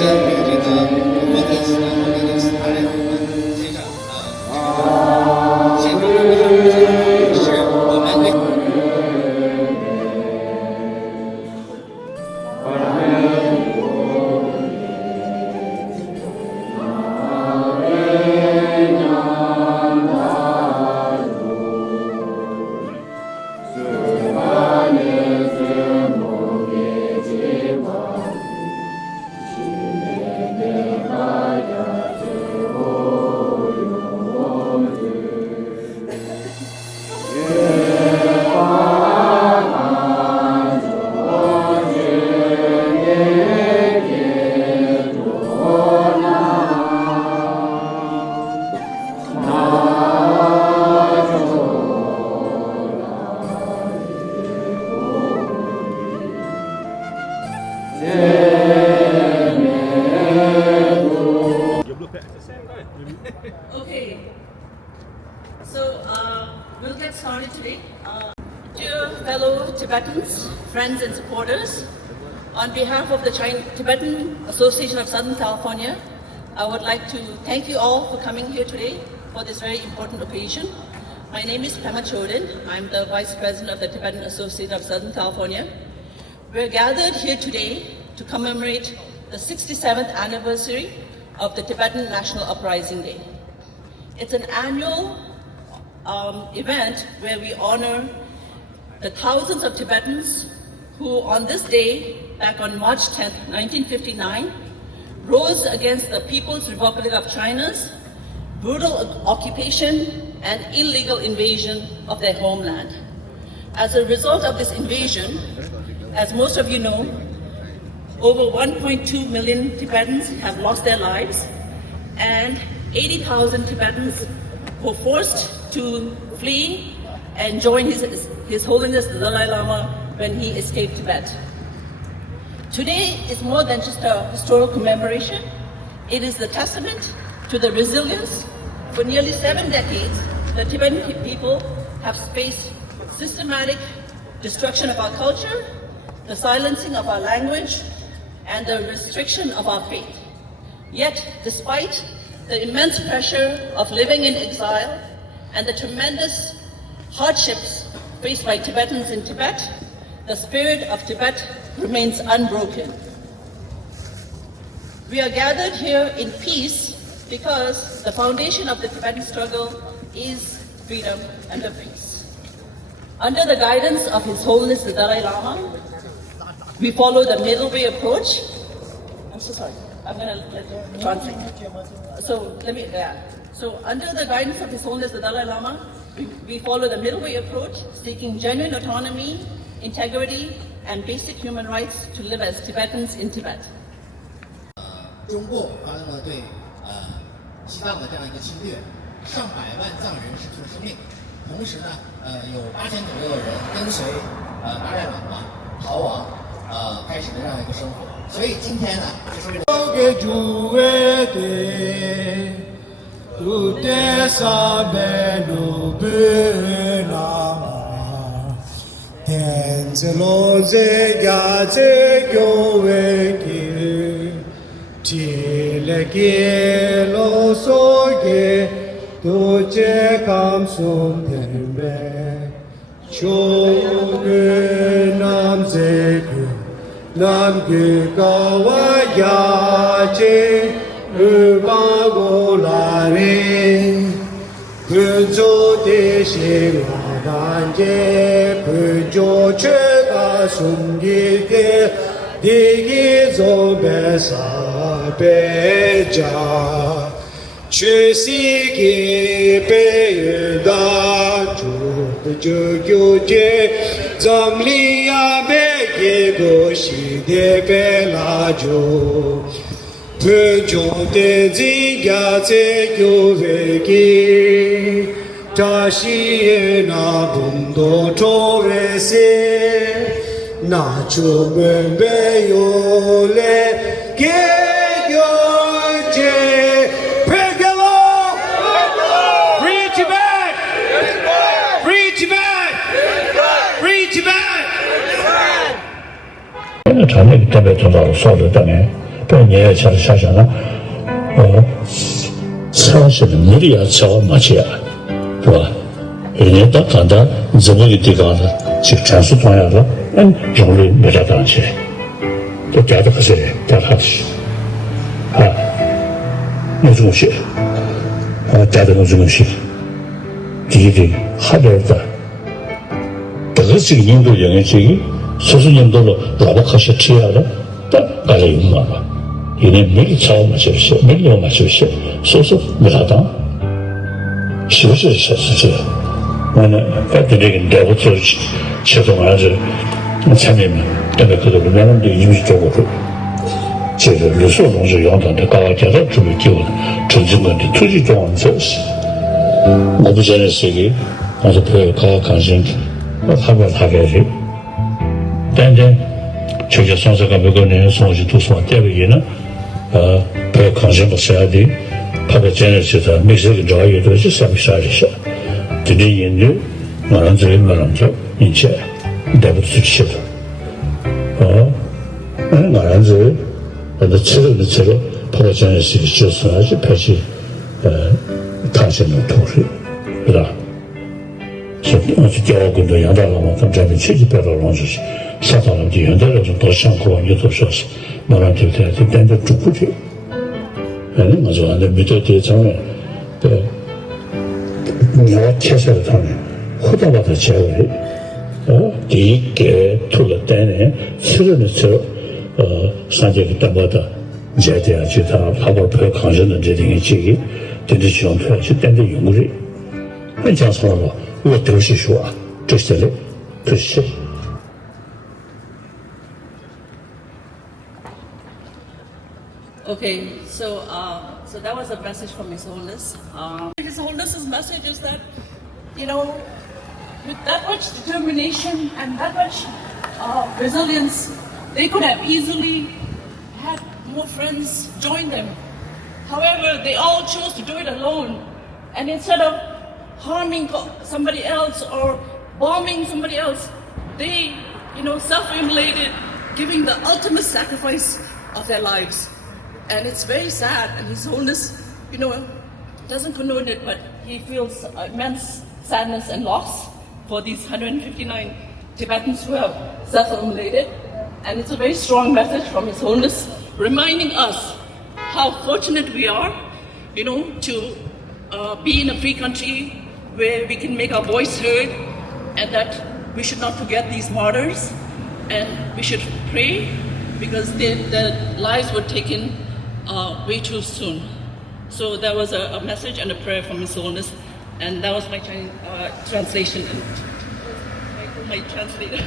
先给这个摩天斯坦后面的斯坦人们接着献给我们，是我们为。Okay, so we'll get started today. Dear fellow Tibetans, friends and supporters, on behalf of the Tibetan Association of Southern California, I would like to thank you all for coming here today for this very important occasion. My name is Pema Chodin. I'm the Vice President of the Tibetan Association of Southern California. We're gathered here today to commemorate the 67th anniversary of the Tibetan National Uprising Day. It's an annual event where we honor the thousands of Tibetans who on this day, back on March 10th, 1959, rose against the People's Republic of China's brutal occupation and illegal invasion of their homeland. As a result of this invasion, as most of you know, over 1.2 million Tibetans have lost their lives, and 80,000 Tibetans were forced to flee and join His Holiness the Dalai Lama when he escaped Tibet. Today is more than just a historical commemoration. It is the testament to the resilience. For nearly 7 decades, the Tibetan people have faced systematic destruction of our culture, the silencing of our language, and the restriction of our faith. Yet, despite the immense pressure of living in exile and the tremendous hardships faced by Tibetans in Tibet, the spirit of Tibet remains unbroken. We are gathered here in peace because the foundation of the Tibetan struggle is freedom and peace. Under the guidance of His Holiness the Dalai Lama, we follow the middle way approach. I'm so sorry. I'm going to let you translate. So under the guidance of His Holiness the Dalai Lama, we follow the middle way approach, seeking genuine autonomy, integrity, and basic human rights to live as Tibetans in Tibet. 中共发动了对西藏的这样一个侵略，上百万藏人失去了生命，同时呢，有8000左右人跟随达赖喇嘛逃亡，开始的这样一个生活。所以今天呢，就是为了。nam gu kawa ya che ba go la re gu zo de shi wa dan je gu jo che ga sum gi de de gi zo be sa be ja che si gi be da ju ju ju je zam li ya be go shi de be la jo pe jo de zi ga ze yo ve ki ta shi ye na bun do to ve se na chu me be yo le ge yo je pe ge lo free Tibet free Tibet free Tibet 传媒代表创造少的当年年下下想了，사실은 무리야 저 맞이야, 좋아. 이제 딱 간다. 저번에 뒤가서 즉 장수 통해서 정리 매자단시. 또 자도 그세 자하시. 무슨 것이? 자도 무슨 것이? 이게 하려다. 그것이 인도 영역이 소수님들로 라박하셔 치야라. 딱 가려 용마가. 이내 매일 처음 마셔시, 매일 마셔시, 소소 매하다. 시부시 셨어요. 오늘 애들에게 내가 또 죄송하지. 참이면 내가 그대로 내는 데 임시 쪽으로 제가 루소 농지 영단에 가가지고 준비 기원 전진건데 투지 종원서시. 모두 전에 쓰기 아주 별 가가 관심 하면 하게지. 근데 저기 선서가 몇번에 송지 두수와 때리기는 별 관심 없어야 돼. 파가 전에서다 미세게 좋아해도 지 삼시사리셔. 드네 인류 말한들 인체 내가 수치셔도 말한들 어느 체로 파가 전에서 지었어야지 패시 당신은 도시 그다. 저기도 야다라고 담자면 체지배로 놓으시 사단은 뒤에다가 좀 더 상고 유도셔서 말한테 대해서 된데 죽부지. 아니 맞아. 근데 밑에 전에 내가 캐서를 하면 후다바다 제어를 이게 둘러 때네 실은에서 산재기 때마다 제대하지 다 하고 별 강전은 제등이 지기 된지 지원 표시 된데 연구를 괜찮아서 왜 도시 좋아 도시를 도시 Okay, so that was a message from His Holiness. His Holiness's message is that, with that much determination and that much resilience, they could have easily had more friends join them. However, they all chose to do it alone, and instead of harming somebody else or bombing somebody else, they, self-immolated, giving the ultimate sacrifice of their lives. And it's very sad, and His Holiness, doesn't condone it, but he feels immense sadness and loss for these 159 Tibetans who have self-immolated. And it's a very strong message from His Holiness, reminding us how fortunate we are, to be in a free country where we can make our voice heard, and that we should not forget these martyrs, and we should pray because their lives were taken way too soon. So there was a message and a prayer from His Holiness, and that was my translation. My translator.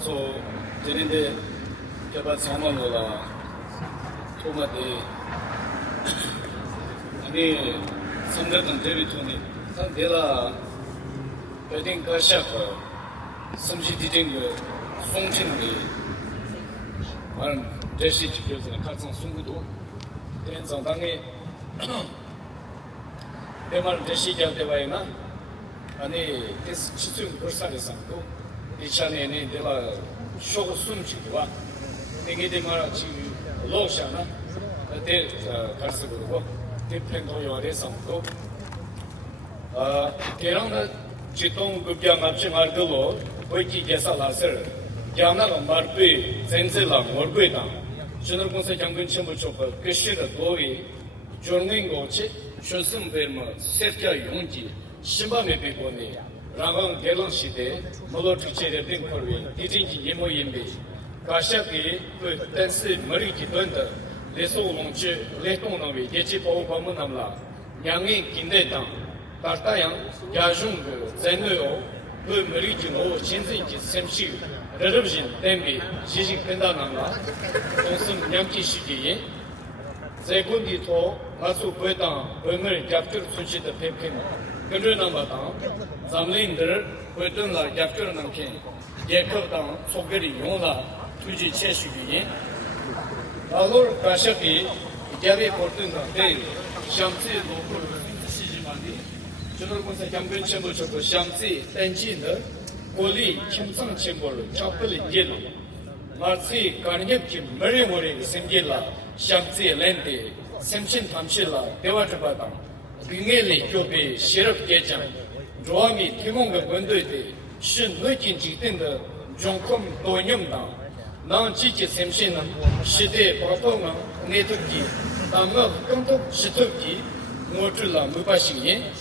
So, Jeninde, Jabat Samanola, Tomade, Ani, Sandratan Territory, Sandela, Wedding Kashaka, Samji Diding, Songjin, and Deshi Chickers and Katsan Sungudo, then Sandangi, Deman Deshi Jadevaina, Ani, this Chisun Kursasango. 이찬에는 내가 쇼고 숨지고와 내게 말하지 로샤나 내 갈수고 대편도 요래서도 계란의 지동 급량 앞에 말들로 거기 계산하ser 야나가 말비 전세랑 월괴다 저는 공사 장군 첨부 쪽을 그시를 도이 조는 거지 쇼슴 베르마 세트야 용지 신방에 비고니 라방 개론 시대 몰로트체의 빙거리 디진지 예모임비 가샤기 그 댄스 머리 기던다 레소 롱치 레통나위 예치 보고범 남라 양이 긴데당 다타양 야중그 제노요 그 머리지노 진진지 셈시 레르진 템비 지직 된다나라 동승 양기 시기에 세군디토 가수 보이당 범을 잡줄 수치의 ペン 근저나마당 잠린들 보이던라 잡줄 남게 예컵당 속거리 용라 투지 체시기에 알로 가셔비 야베 포튼다 데 샴시 로코 시지만디 저들 공사 장군 첨부 저거 샴시 땡진의 고리 kim상 첨부를 잡을이 길 마치 가능했지 머리머리 생길라 샴시 렌데 샘신 탐실라 대화트바당 빙엘리 교비 시럽계장 조함이提供의 원도에 신 느낀 직된의 종금 도념당 난 지지 샘신은 시대 바통은 내특기 당어 공통 시특기 모줄라 무바시에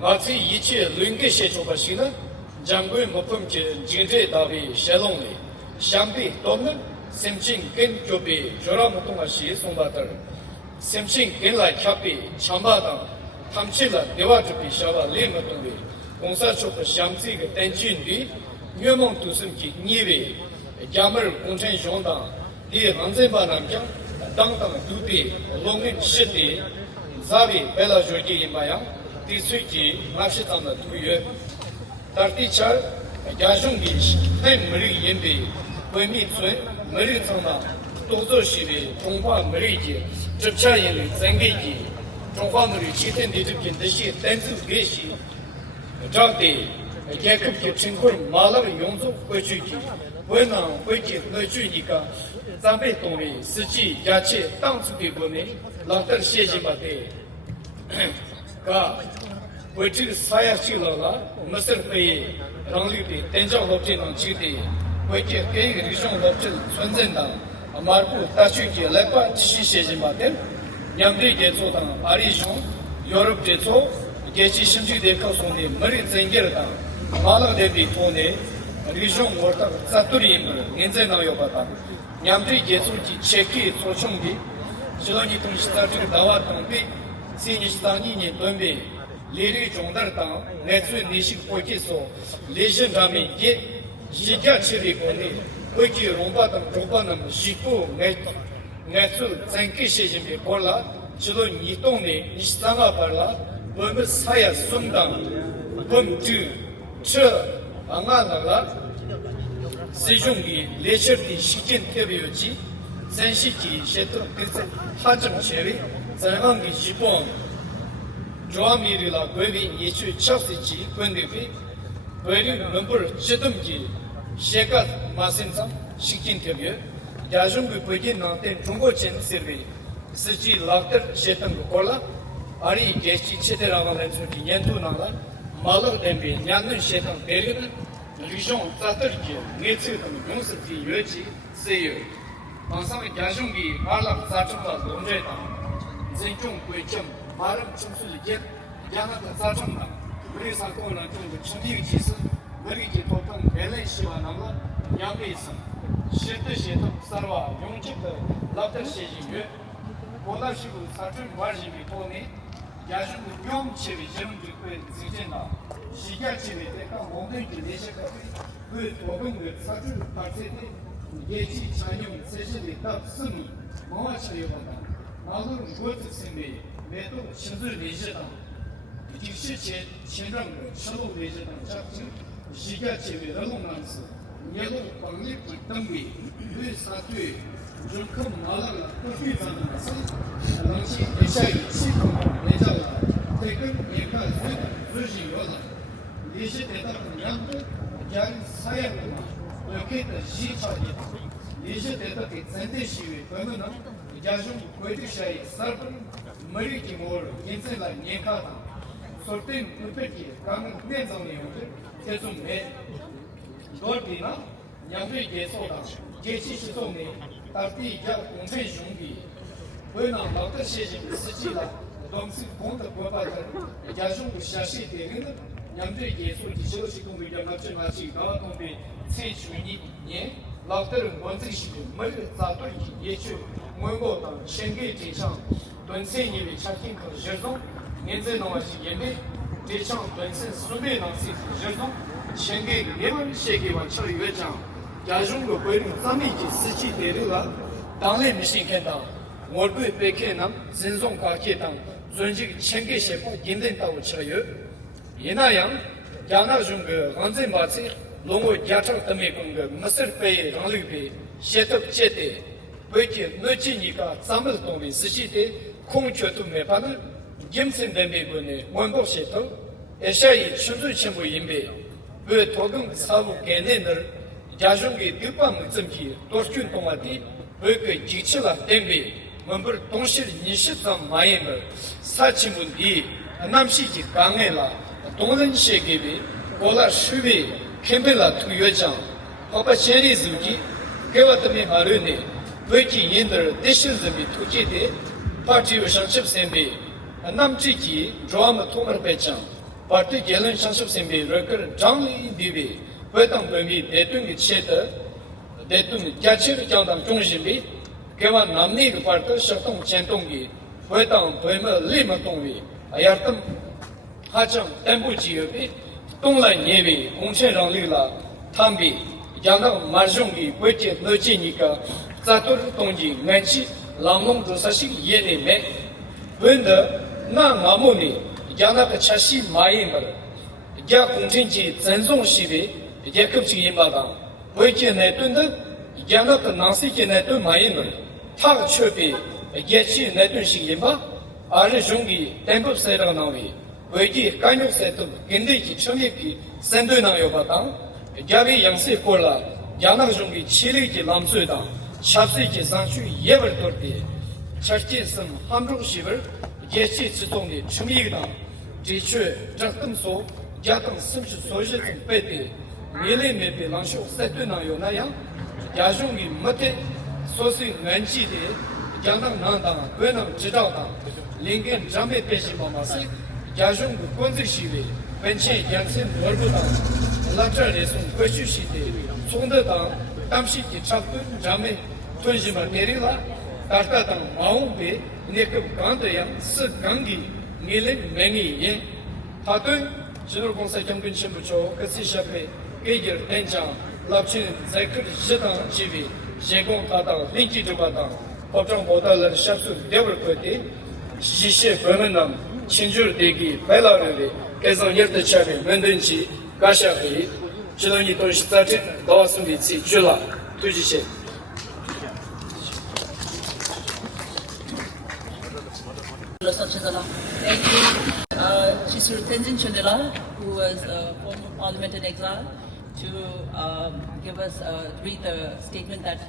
마치 이체 링게 셰초바시는 장군 목품제 진제 다비 샬롱리 샴비 또는 샘신 겐 교비 조라무통아시 송바들 샘신 겐라 캬비 참바당 탐칠라 대화주비 샤바 리무통비 공사초크 샴시가 땡진비 묘몽 두슴기 니베 야멀 공천 용당 이 한세바남장 당당 두비 롱인 시티 자비 벨라조기 임바양 디스위기 마시탄다 두여 다르티차 야중기 템머리 임비 외미츠에 머리창다 도저시비 통화 머리지 접차인의 생기기 통화머리 지텐디즈긴 듯이 댄스 게시 저기 계급기 친구를 말하고 용서 회주기 원랑 회기 너주니까 담배 동리 스지 야채 땅수기 보니 라터 시지마데 가 회주 사야치로라 머스르페이 랑리비 땡장 롭지는 지디 회기 회기 리종 롭지存在的 마르부 다슈기 레파 시시지마데 냠데 제조당 아리종 유럽 제조 계시 심지 대가송에 머리 쟁게르다 말아대비 돈에 리종 워터 사투리임 인제 나요바다 냠지 예술지 체키 소총기 실로니 동시다들 나왔던 비 시니스탄이니 돈비 리리 종달당 내주 니식 포기소 레전드함이 게 지자체리 보니 포기 롱바당 조바는 시고 내주 쟁기시짐이 콜라 실로니 동네 니스탄가 발라 범을 사야 송당 범주 저 방안나라 세종이 레셔티 시킨 태비였지 센시티 셰터 뜻 하점 체리 자랑기 지본 조아미리라 괴비 예추 첩시지 권대비 괴리 넘버 제덤기 셰가 마센상 시킨 태비 야중그 보긴 나한테 중고전 서비 스지 락터 셰던 콜라 아리 게시 체데라가는 저기 년도나라 말로 dembi 냐는 셰던 베르는 리종 따들기 네츠는 용스티 유지 세요 방상의 야중기 말라 사천다 논제다 진중 괴점 발음 충수리게 야나가 사천다 우리 사고는 좀 충격이 있어 우리기 보통 벨레시와 남라 양배선 셰드 사르와 용집의 랍터 시지유 보다시고 사천 관심이 보니 야중 용체비 정직의 지진나 시가치비 대가 모든 기내셔가 그 도봉의 사주 발생의 예지 찬용 세신의 답승이 모아차려본다 나도 무엇을 생매 매도 신들 내셔다 직시체 신랑을 서로 내셔다 작중 시가치비 러롱난스 예로 방립 등비 그 사주의 좀큰 나라가 또휘자는 것은 당시 대샤의 치통 내자가 대근 예가 주지요다 예시 대답은 양도 양 사양구나 이렇게 시차이 예시 대답의 센테시의 범은은 야중 고에드샤의 살은 머리기 모를 인생라 예가다 솔땐 불패기 강은 내정의 용들 계속 내 돌비나 양도의 계속다 계시 시속내 다르티 야 공천 용비 왜나 나도 시지 스지라 동시 공도 보바다 야중 시시 대는 양도의 계속 기초시 공부를 맞지 마시 나와 공부 세주니 예 락들은 원칙시비 머리 자돌이 예추 원고당 생계 제상 돈세니비 차킨 그 저송 년세 나와시 예네 제상 돈세 수배 나시 저송 생계 예원 세계와 처리 외장 야중도 보이는 삼이지 스치 대리가 당내 미신캔다 월부의 백해남 진송 과계당 전직 생계 셰프 인den다고 쳐요 이나양 야나중그 한제 마치 농어 야착 때문에 건가 머스르페 랑르베 셰톱 제데 왜게 너지니까 잠을 동비 스시데 콩초도 매파는 gemsen데메 거네 원고 셰톱 에샤이 춘주 첨부 임베 왜 도금 사부 개내들 야중기 뒷밤 점기 도스균 동아디 왜그 지치가 댐비 먼벌 동실 니시점 마임을 사치문디 남시지 강해라 동른시계비 올라 수비 캠벨라 투여장 아빠 제리즈기 개와드미 마르네 왜지 인들 대신즈비 투지데 파티요 상습센비 남지기 드라마 토마르베장 파티 겔런 상습센비 러커 장리 비비 왜당 범위 대통령이 체다 대통령 자체를 장당 중심비 개와 남미그 파트 셔통 젠통기 왜당 범위 리마통위 아야탐 하정 템부지여비 동란 예비 공천랑리라 탐비 양당 마종기 외제 너지니까 자토르 동지 매치 랑롱 조사식 예네메 근데 나 마모니 양나가 차시 마이머 야 공천지 전송시비 예급지 임바다 외제 내던데 양나가 나시게 내던 마이머 타 처비 예치 내던식 임바 아르 종기 템부 세라가 나오니 왜지 간육세도 근데기 처음이기 센도나요 바당 야비 양세 콜라 야나중기 치리기 남수다 샵세기 상추 예벌 돌디 철지선 함족시벌 예치 지동의 충이다 지추 작등소 야등 심시 소시등 빼디 미래메비 랑쇼 세도나요 나야 야중기 못에 소시 왠지디 양당 난당 왜는 지đạo 당 링겐 잠에 빼시 마마시 야중 권직시비 벤체 양신 월부당 라트레송 거슈시데 송대당 담시기 착분 잠에 tunjima 내리라 다르다당 마음베 네급 간대양 스강기 밀레 맹이예 하든 진로공사 경근 신부초 그시샤페 게이저 된장 랍친 자이크 지당 지비 제공하다 링키도바다 법정 보달을 샵수 되볼 거대 시시시 버는남 친줄 대기 발라르리 개선 열대차비 만든지 가샤비 지도니 도시자체 도와숨비치 줄라 투지시 Thank you, Shisuru Tenzin Chandela, who was a former parliament in exile, to give us read the statement that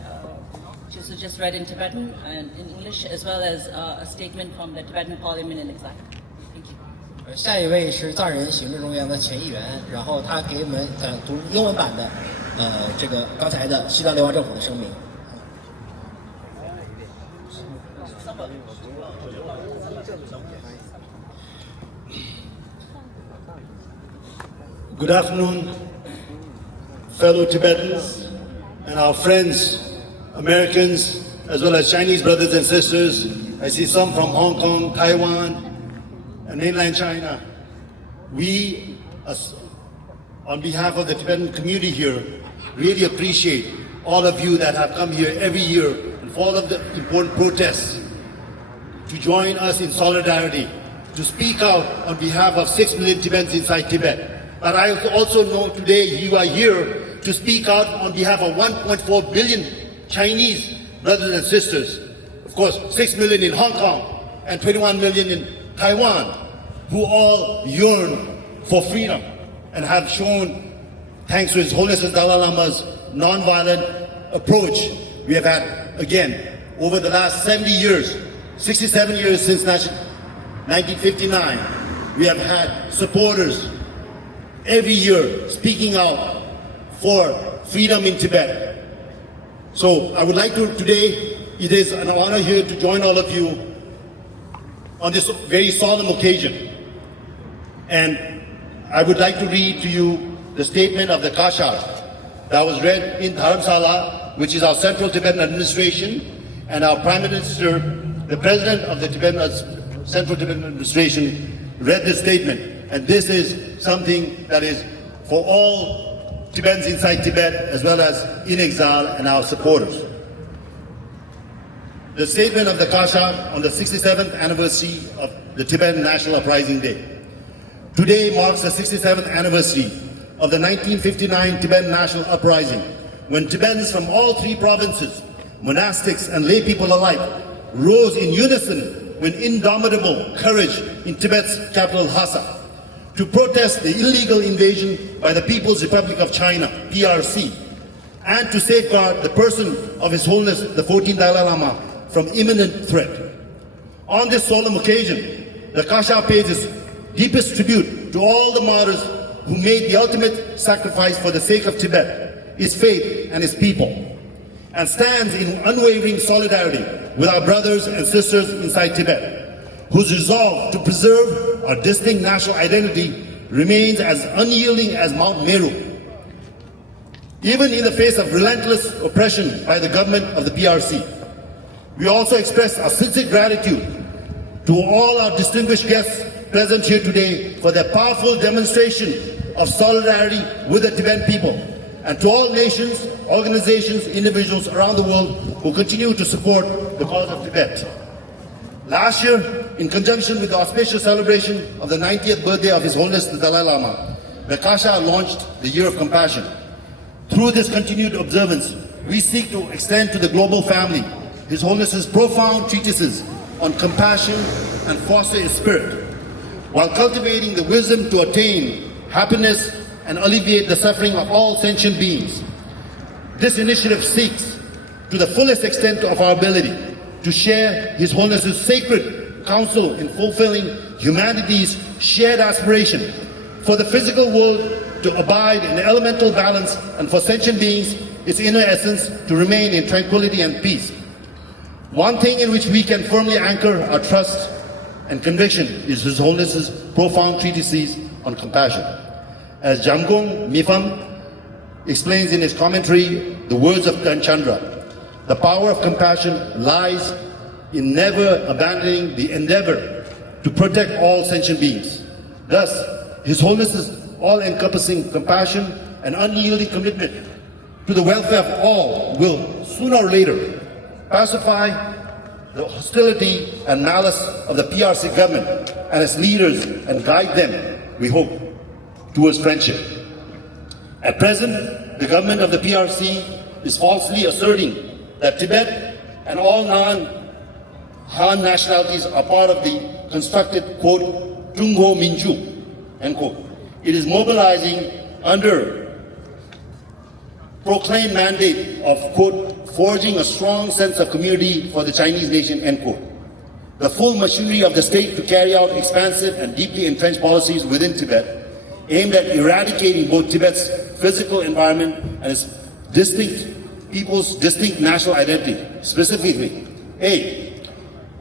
Shisuru just read in Tibetan and in English, as well as a statement from the Tibetan parliament in exile. Thank you. 下一位是藏人行政中央的前议员，然后他给我们读英文版的这个刚才的西藏联邦政府的声明。 Good afternoon, fellow Tibetans and our friends, Americans, as well as Chinese brothers and sisters. I see some from Hong Kong, Taiwan, and mainland China. We, on behalf of the Tibetan community here, really appreciate all of you that have come here every year and for all of the important protests to join us in solidarity, to speak out on behalf of 6 million Tibetans inside Tibet. But I also know today you are here to speak out on behalf of 1.4 billion Chinese brothers and sisters. Of course, 6 million in Hong Kong and 21 million in Taiwan, who all yearn for freedom and have shown, thanks to His Holiness the Dalai Lama's non-violent approach, we have had, again, over the last 70 years, 67 years since 1959, we have had supporters every year speaking out for freedom in Tibet. So I would like to today, it is an honor here to join all of you on this very solemn occasion. And I would like to read to you the statement of the Kashar that was read in Dharamsala which is our Central Tibetan Administration, and our Prime Minister, the President of the Central Tibetan Administration, read this statement. And this is something that is for all Tibetans inside Tibet, as well as in exile and our supporters. The statement of the Kasha on the 67th anniversary of the Tibetan National Uprising Day. Today marks the 67th anniversary of the 1959 Tibetan National Uprising, when Tibetans from all three provinces, monastics and lay people alike, rose in unison with indomitable courage in Tibet's capital Lhasa to protest the illegal invasion by the People's Republic of China, PRC, and to safeguard the person of His Holiness the 14th Dalai Lama from imminent threat. On this solemn occasion, the Kasha pays its deepest tribute to all the martyrs who made the ultimate sacrifice for the sake of Tibet, its faith and its people, and stands in unwavering solidarity with our brothers and sisters inside Tibet, whose resolve to preserve our distinct national identity remains as unyielding as Mount Meru. Even in the face of relentless oppression by the government of the PRC, we also express our sincere gratitude to all our distinguished guests present here today for their powerful demonstration of solidarity with the Tibetan people, and to all nations, organizations, individuals around the world who continue to support the cause of Tibet. Last year, in conjunction with the auspicious celebration of the 90th birthday of His Holiness the Dalai Lama, the Kasha launched the Year of Compassion. Through this continued observance, we seek to extend to the global family His Holiness's profound treatises on compassion and foster its spirit, while cultivating the wisdom to attain happiness and alleviate the suffering of all sentient beings. This initiative seeks, to the fullest extent of our ability, to share His Holiness's sacred counsel in fulfilling humanity's shared aspiration for the physical world to abide in elemental balance, and for sentient beings, its inner essence, to remain in tranquility and peace. One thing in which we can firmly anchor our trust and conviction is His Holiness's profound treatises on compassion. As Jamgon Mifam explains in his commentary, the words of Kanchandra, the power of compassion lies in never abandoning the endeavor to protect all sentient beings. Thus, His Holiness's all-encompassing compassion and unyielding commitment to the welfare of all will, sooner or later, pacify the hostility and malice of the PRC government and its leaders and guide them, we hope, towards friendship. At present, the government of the PRC is falsely asserting that Tibet and all non-Han nationalities are part of the constructed, quote, Zhongguo Minju, end quote. It is mobilizing under proclaimed mandate of, quote, forging a strong sense of community for the Chinese nation, end quote. The full machinery of the state to carry out expansive and deeply entrenched policies within Tibet, aimed at eradicating both Tibet's physical environment and its people's distinct national identity. Specifically, A,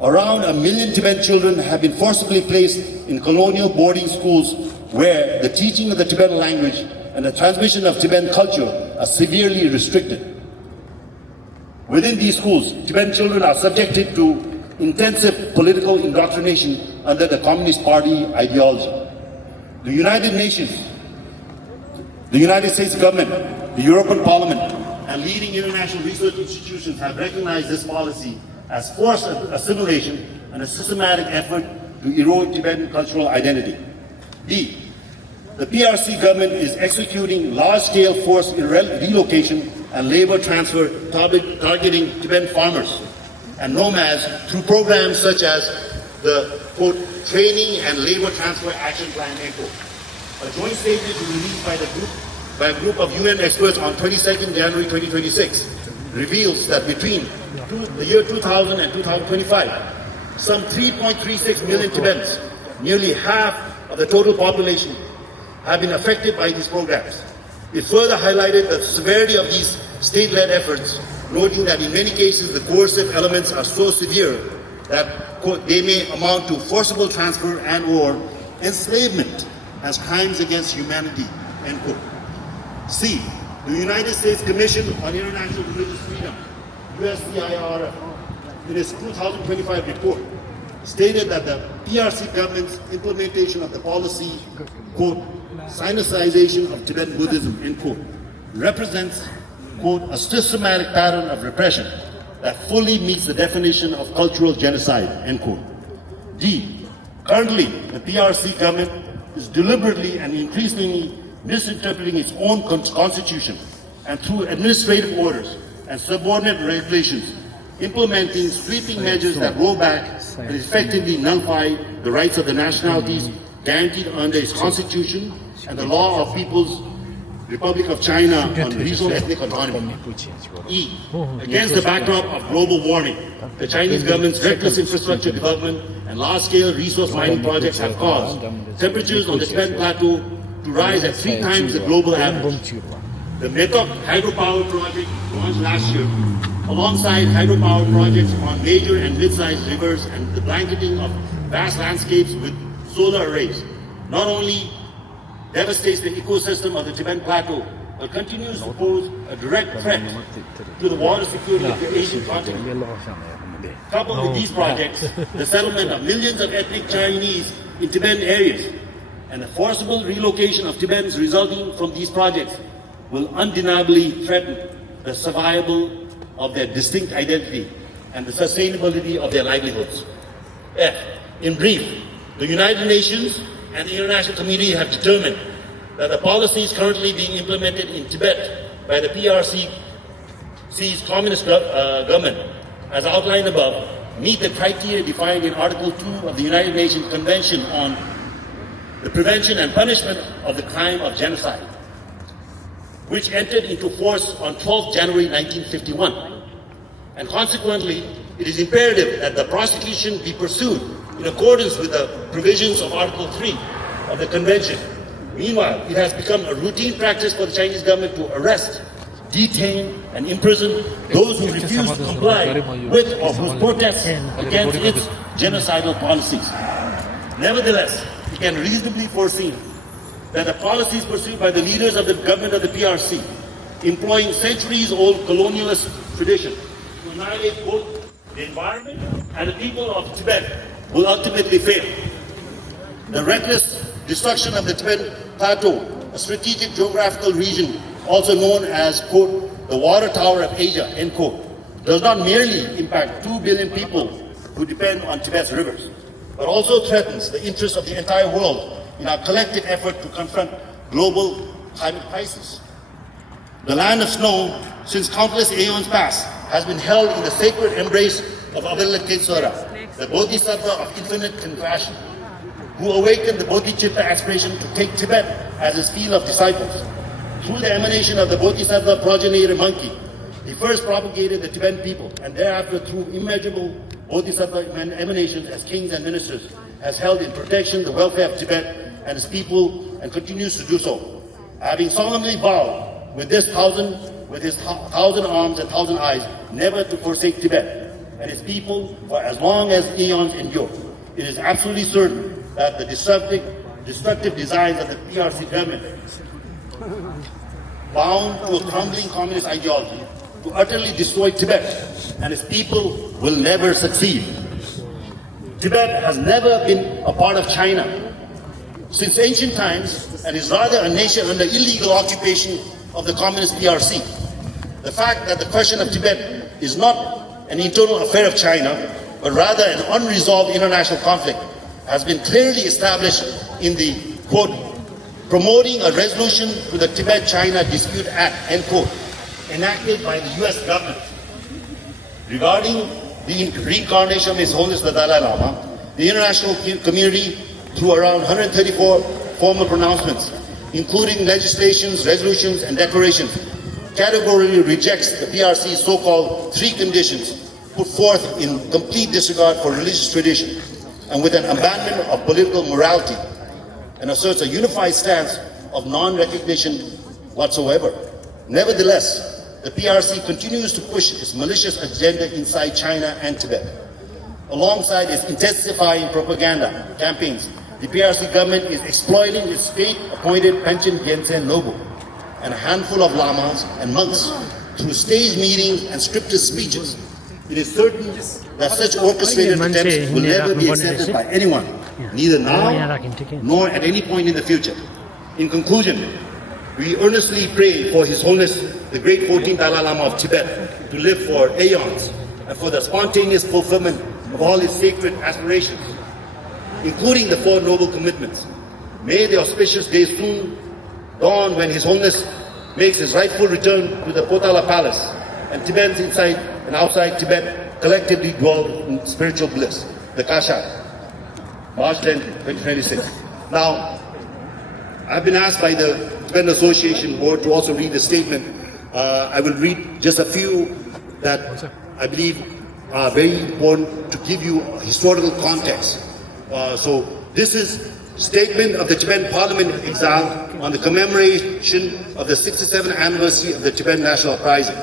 around 1 million Tibetan children have been forcibly placed in colonial boarding schools where the teaching of the Tibetan language and the transmission of Tibetan culture are severely restricted. Within these schools, Tibetan children are subjected to intensive political indoctrination under the Communist Party ideology. The United Nations, the United States government, the European Parliament, and leading international research institutions have recognized this policy as forced assimilation and a systematic effort to erode Tibetan cultural identity. B, the PRC government is executing large-scale forced relocation and labor transfer targeting Tibetan farmers and nomads through programs such as the, quote, Training and Labor Transfer Action Plan, end quote. A joint statement released by a group of UN experts on 22nd January 2026 reveals that between the year 2000 and 2025, some 3.36 million Tibetans, nearly half of the total population, have been affected by these programs. It further highlighted the severity of these state-led efforts, noting that in many cases the coercive elements are so severe that, quote, they may amount to forcible transfer and or enslavement as crimes against humanity, end quote. C, The United States Commission on International Religious Freedom, USCIRF, in its 2025 report, stated that the PRC government's implementation of the policy, quote, Sinicization of Tibetan Buddhism, end quote, represents, quote, a systematic pattern of repression that fully meets the definition of cultural genocide, end quote. D, currently, the PRC government is deliberately and increasingly misinterpreting its own constitution and through administrative orders and subordinate regulations, implementing sweeping measures that roll back and effectively nullify the rights of the nationalities guaranteed under its constitution and the law of People's Republic of China on regional ethnic autonomy. E, against the backdrop of global warming, the Chinese government's reckless infrastructure development and large-scale resource mining projects have caused temperatures on the Tibetan Plateau to rise at 3 times the global average. The Metok hydropower project launched last year, alongside hydropower projects on major and mid-sized rivers and the blanketing of vast landscapes with solar arrays, not only devastates the ecosystem of the Tibetan Plateau, but continues to pose a direct threat to the water security of the Asian continent. Coupled with these projects, the settlement of millions of ethnic Chinese in Tibetan areas and the forcible relocation of Tibetans resulting from these projects will undeniably threaten the survival of their distinct identity and the sustainability of their livelihoods. F, in brief, the United Nations and the international community have determined that the policies currently being implemented in Tibet by the PRC's communist government, as outlined above, meet the criteria defined in Article 2 of the United Nations Convention on the Prevention and Punishment of the Crime of Genocide, which entered into force on 12 January 1951. And consequently, it is imperative that the prosecution be pursued in accordance with the provisions of Article 3 of the Convention. Meanwhile, it has become a routine practice for the Chinese government to arrest, detain, and imprison those who refuse to comply with or whose protests against its genocidal policies. Nevertheless, it can reasonably foresee that the policies pursued by the leaders of the government of the PRC, employing centuries-old colonialist tradition to annihilate both the environment and the people of Tibet, will ultimately fail. The reckless destruction of the Tibetan Plateau, a strategic geographical region also known as, quote, the water tower of Asia, end quote, does not merely impact 2 billion people who depend on Tibet's rivers, but also threatens the interests of the entire world in our collective effort to confront global climate crisis. The land of snow, since countless aeons past, has been held in the sacred embrace of Avalokitesvara, the Bodhisattva of infinite compassion, who awakened the Bodhicitta aspiration to take Tibet as his field of disciples. Through the emanation of the Bodhisattva progenitor monkey, he first propagated the Tibetan people, and thereafter through immeasurable Bodhisattva emanations as kings and ministers, has held in protection the welfare of Tibet and its people, and continues to do so. Having solemnly vowed with his 1,000 arms and 1,000 eyes, never to forsake Tibet and its people for as long as eons endure, it is absolutely certain that the destructive designs of the PRC government, bound to a crumbling communist ideology, to utterly destroy Tibet and its people will never succeed. Tibet has never been a part of China since ancient times and is rather a nation under illegal occupation of the communist PRC. The fact that the question of Tibet is not an internal affair of China, but rather an unresolved international conflict, has been clearly established in the, quote, promoting a resolution to the Tibet-China Dispute Act, end quote, enacted by the US government. Regarding the reincarnation of His Holiness the Dalai Lama, the international community, through around 134 formal pronouncements, including legislations, resolutions, and declarations, categorically rejects the PRC's so-called 3 conditions put forth in complete disregard for religious tradition and with an abandonment of political morality, and asserts a unified stance of non-recognition whatsoever. Nevertheless, the PRC continues to push its malicious agenda inside China and Tibet. Alongside its intensifying propaganda campaigns, the PRC government is exploiting its state-appointed pension Gensen Lobo and a handful of lamas and monks through stage meetings and scripted speeches. It is certain that such orchestrated attempts will never be accepted by anyone, neither now nor at any point in the future. In conclusion, we earnestly pray for His Holiness, the great 14th Dalai Lama of Tibet, to live for aeons and for the spontaneous fulfillment of all his sacred aspirations, including the Four Noble Commitments. May the auspicious day soon dawn when His Holiness makes his rightful return to the Potala Palace, and Tibetans inside and outside Tibet collectively dwell in spiritual bliss. The Kasha, March 10, 2026. Now, I've been asked by the Tibetan Association Board to also read the statement. I will read just a few that I believe are very important to give you historical context. So this is statement of the Tibetan Parliament Exile on the commemoration of the 67th anniversary of the Tibetan National Uprising.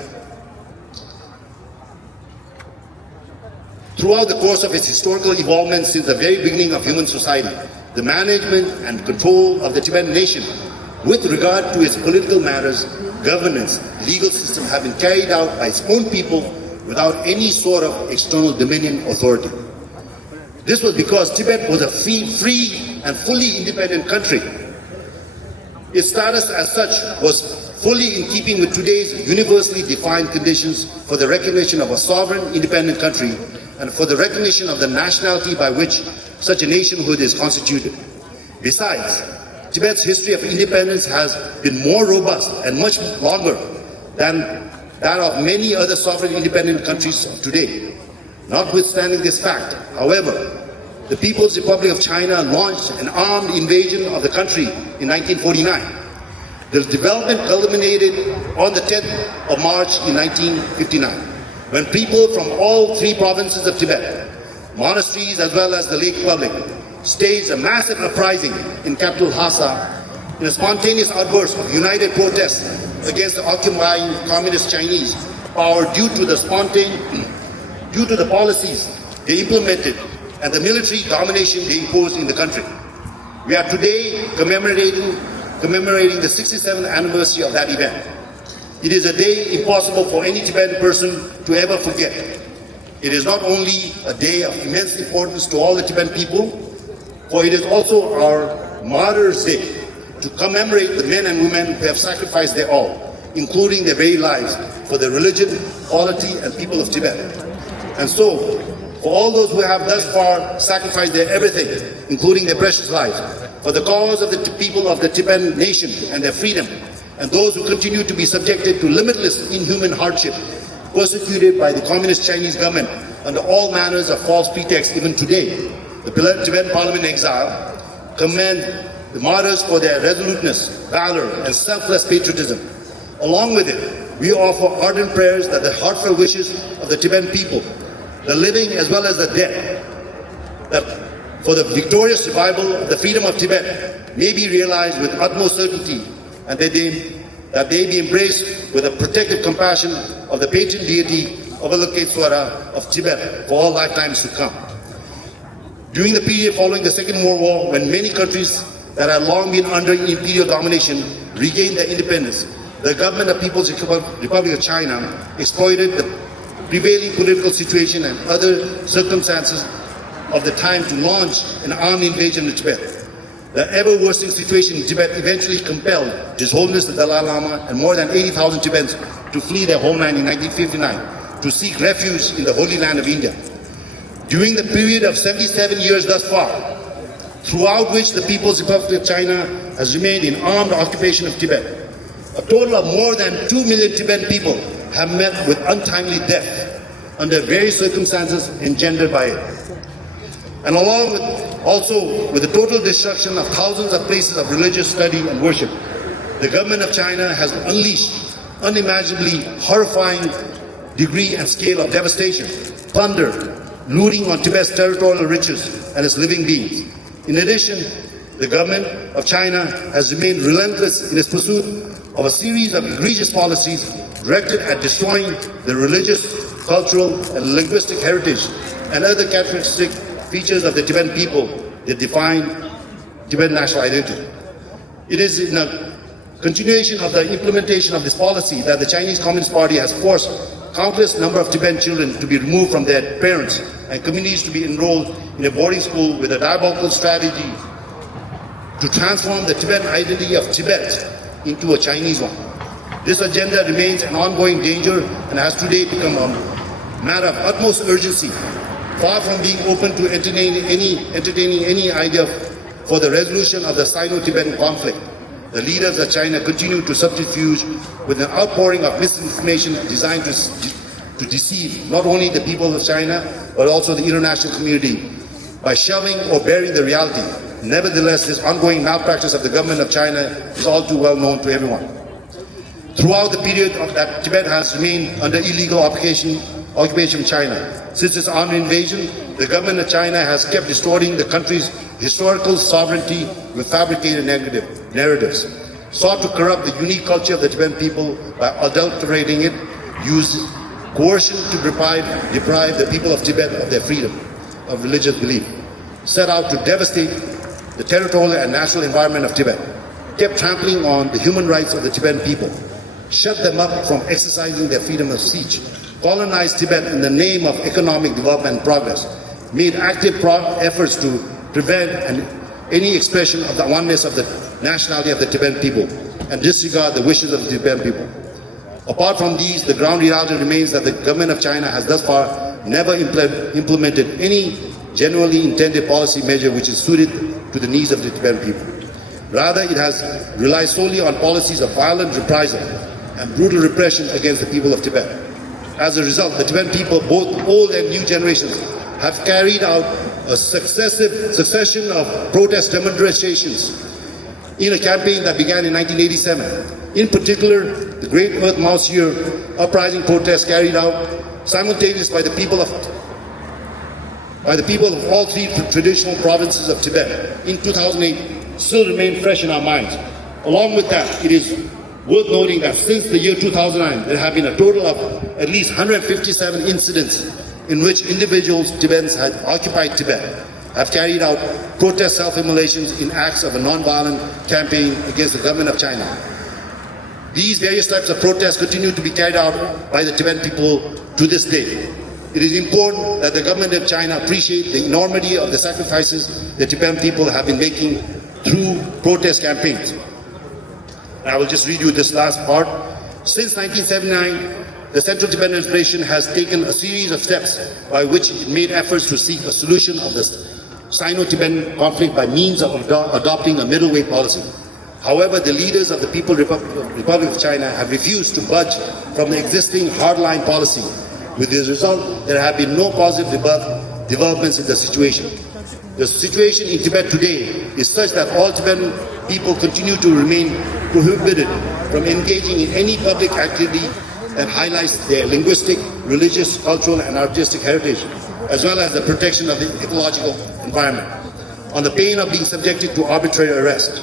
Throughout the course of its historical evolvement since the very beginning of human society, the management and control of the Tibetan nation with regard to its political matters, governance, legal system have been carried out by its own people without any sort of external dominion authority. This was because Tibet was a free and fully independent country. Its status as such was fully in keeping with today's universally defined conditions for the recognition of a sovereign independent country and for the recognition of the nationality by which such a nationhood is constituted. Besides, Tibet's history of independence has been more robust and much longer than that of many other sovereign independent countries of today. Notwithstanding this fact, however, the People's Republic of China launched an armed invasion of the country in 1949. The development culminated on the 10th of March in 1959, when people from all three provinces of Tibet, monasteries as well as the Lake Republic, staged a massive uprising in capital Lhasa in a spontaneous outburst of united protests against the occupying communist Chinese power due to the policies they implemented and the military domination they imposed in the country. We are today commemorating the 67th anniversary of that event. It is a day impossible for any Tibetan person to ever forget. It is not only a day of immense importance to all the Tibetan people, for it is also our Martyrs' Day, to commemorate the men and women who have sacrificed their all, including their very lives, for the religion, polity, and people of Tibet. And so, for all those who have thus far sacrificed their everything, including their precious lives, for the cause of the people of the Tibetan nation and their freedom, and those who continue to be subjected to limitless inhuman hardship, persecuted by the Communist Chinese government under all manners of false pretexts even today, the Tibetan Parliament Exile commend the martyrs for their resoluteness, valor, and selfless patriotism. Along with it, we offer ardent prayers that the heartfelt wishes of the Tibetan people, the living as well as the dead, that for the victorious survival of the freedom of Tibet may be realized with utmost certainty, and that they be embraced with the protective compassion of the patron deity Avalokiteshvara of Tibet for all lifetimes to come. During the period following the Second World War, when many countries that had long been under imperial domination regained their independence, the government of People's Republic of China exploited the prevailing political situation and other circumstances of the time to launch an armed invasion of Tibet. The ever-worsening situation in Tibet eventually compelled His Holiness the Dalai Lama and more than 80,000 Tibetans to flee their homeland in 1959 to seek refuge in the Holy Land of India. During the period of 77 years thus far, throughout which the People's Republic of China has remained in armed occupation of Tibet, a total of more than 2 million Tibetan people have met with untimely death under various circumstances engendered by it. And along with the total destruction of thousands of places of religious study and worship, the government of China has unleashed unimaginably horrifying degree and scale of devastation, plunder, looting on Tibet's territorial riches and its living beings. In addition, the government of China has remained relentless in its pursuit of a series of egregious policies directed at destroying the religious, cultural, and linguistic heritage and other characteristic features of the Tibetan people that define Tibetan national identity. It is in a Continuation of the implementation of this policy that the Chinese Communist Party has forced countless number of Tibetan children to be removed from their parents and communities to be enrolled in a boarding school with a diabolical strategy to transform the Tibetan identity of Tibet into a Chinese one. This agenda remains an ongoing danger and has today become a matter of utmost urgency, far from being open to entertaining any idea for the resolution of the Sino-Tibetan conflict. The leaders of China continue to subterfuge with an outpouring of misinformation designed to deceive not only the people of China, but also the international community by shelving or burying the reality. Nevertheless, this ongoing malpractice of the government of China is all too well known to everyone. Throughout the period that Tibet has remained under illegal occupation of China, since its armed invasion, the government of China has kept distorting the country's historical sovereignty with fabricated narratives, sought to corrupt the unique culture of the Tibetan people by adulterating it, used coercion to deprive the people of Tibet of their freedom of religious belief, set out to devastate the territorial and natural environment of Tibet, kept trampling on the human rights of the Tibetan people, shut them up from exercising their freedom of speech, colonized Tibet in the name of economic development and progress, made active efforts to prevent any expression of the oneness of the nationality of the Tibetan people and disregard the wishes of the Tibetan people. Apart from these, the ground reality remains that the government of China has thus far never implemented any genuinely intended policy measure which is suited to the needs of the Tibetan people. Rather, it has relied solely on policies of violent reprisal and brutal repression against the people of Tibet. As a result, the Tibetan people, both old and new generations, have carried out a succession of protest demonstrations in a campaign that began in 1987. In particular, the Great Earth Mouse Year uprising protests carried out simultaneously by the people of all three traditional provinces of Tibet in 2008 still remain fresh in our minds. Along with that, it is worth noting that since the year 2009, there have been a total of at least 157 incidents in which individuals, Tibetans, had occupied Tibet, have carried out protest self-immolations in acts of a non-violent campaign against the government of China. These various types of protests continue to be carried out by the Tibetan people to this day. It is important that the government of China appreciate the enormity of the sacrifices the Tibetan people have been making through protest campaigns. I will just read you this last part. Since 1979, the Central Tibetan Administration has taken a series of steps by which it made efforts to seek a solution of this Sino-Tibetan conflict by means of adopting a middle way policy. However, the leaders of the People's Republic of China have refused to budge from the existing hardline policy. With this result, there have been no positive developments in the situation. The situation in Tibet today is such that all Tibetan people continue to remain prohibited from engaging in any public activity that highlights their linguistic, religious, cultural, and artistic heritage, as well as the protection of the ecological environment, on the pain of being subjected to arbitrary arrest.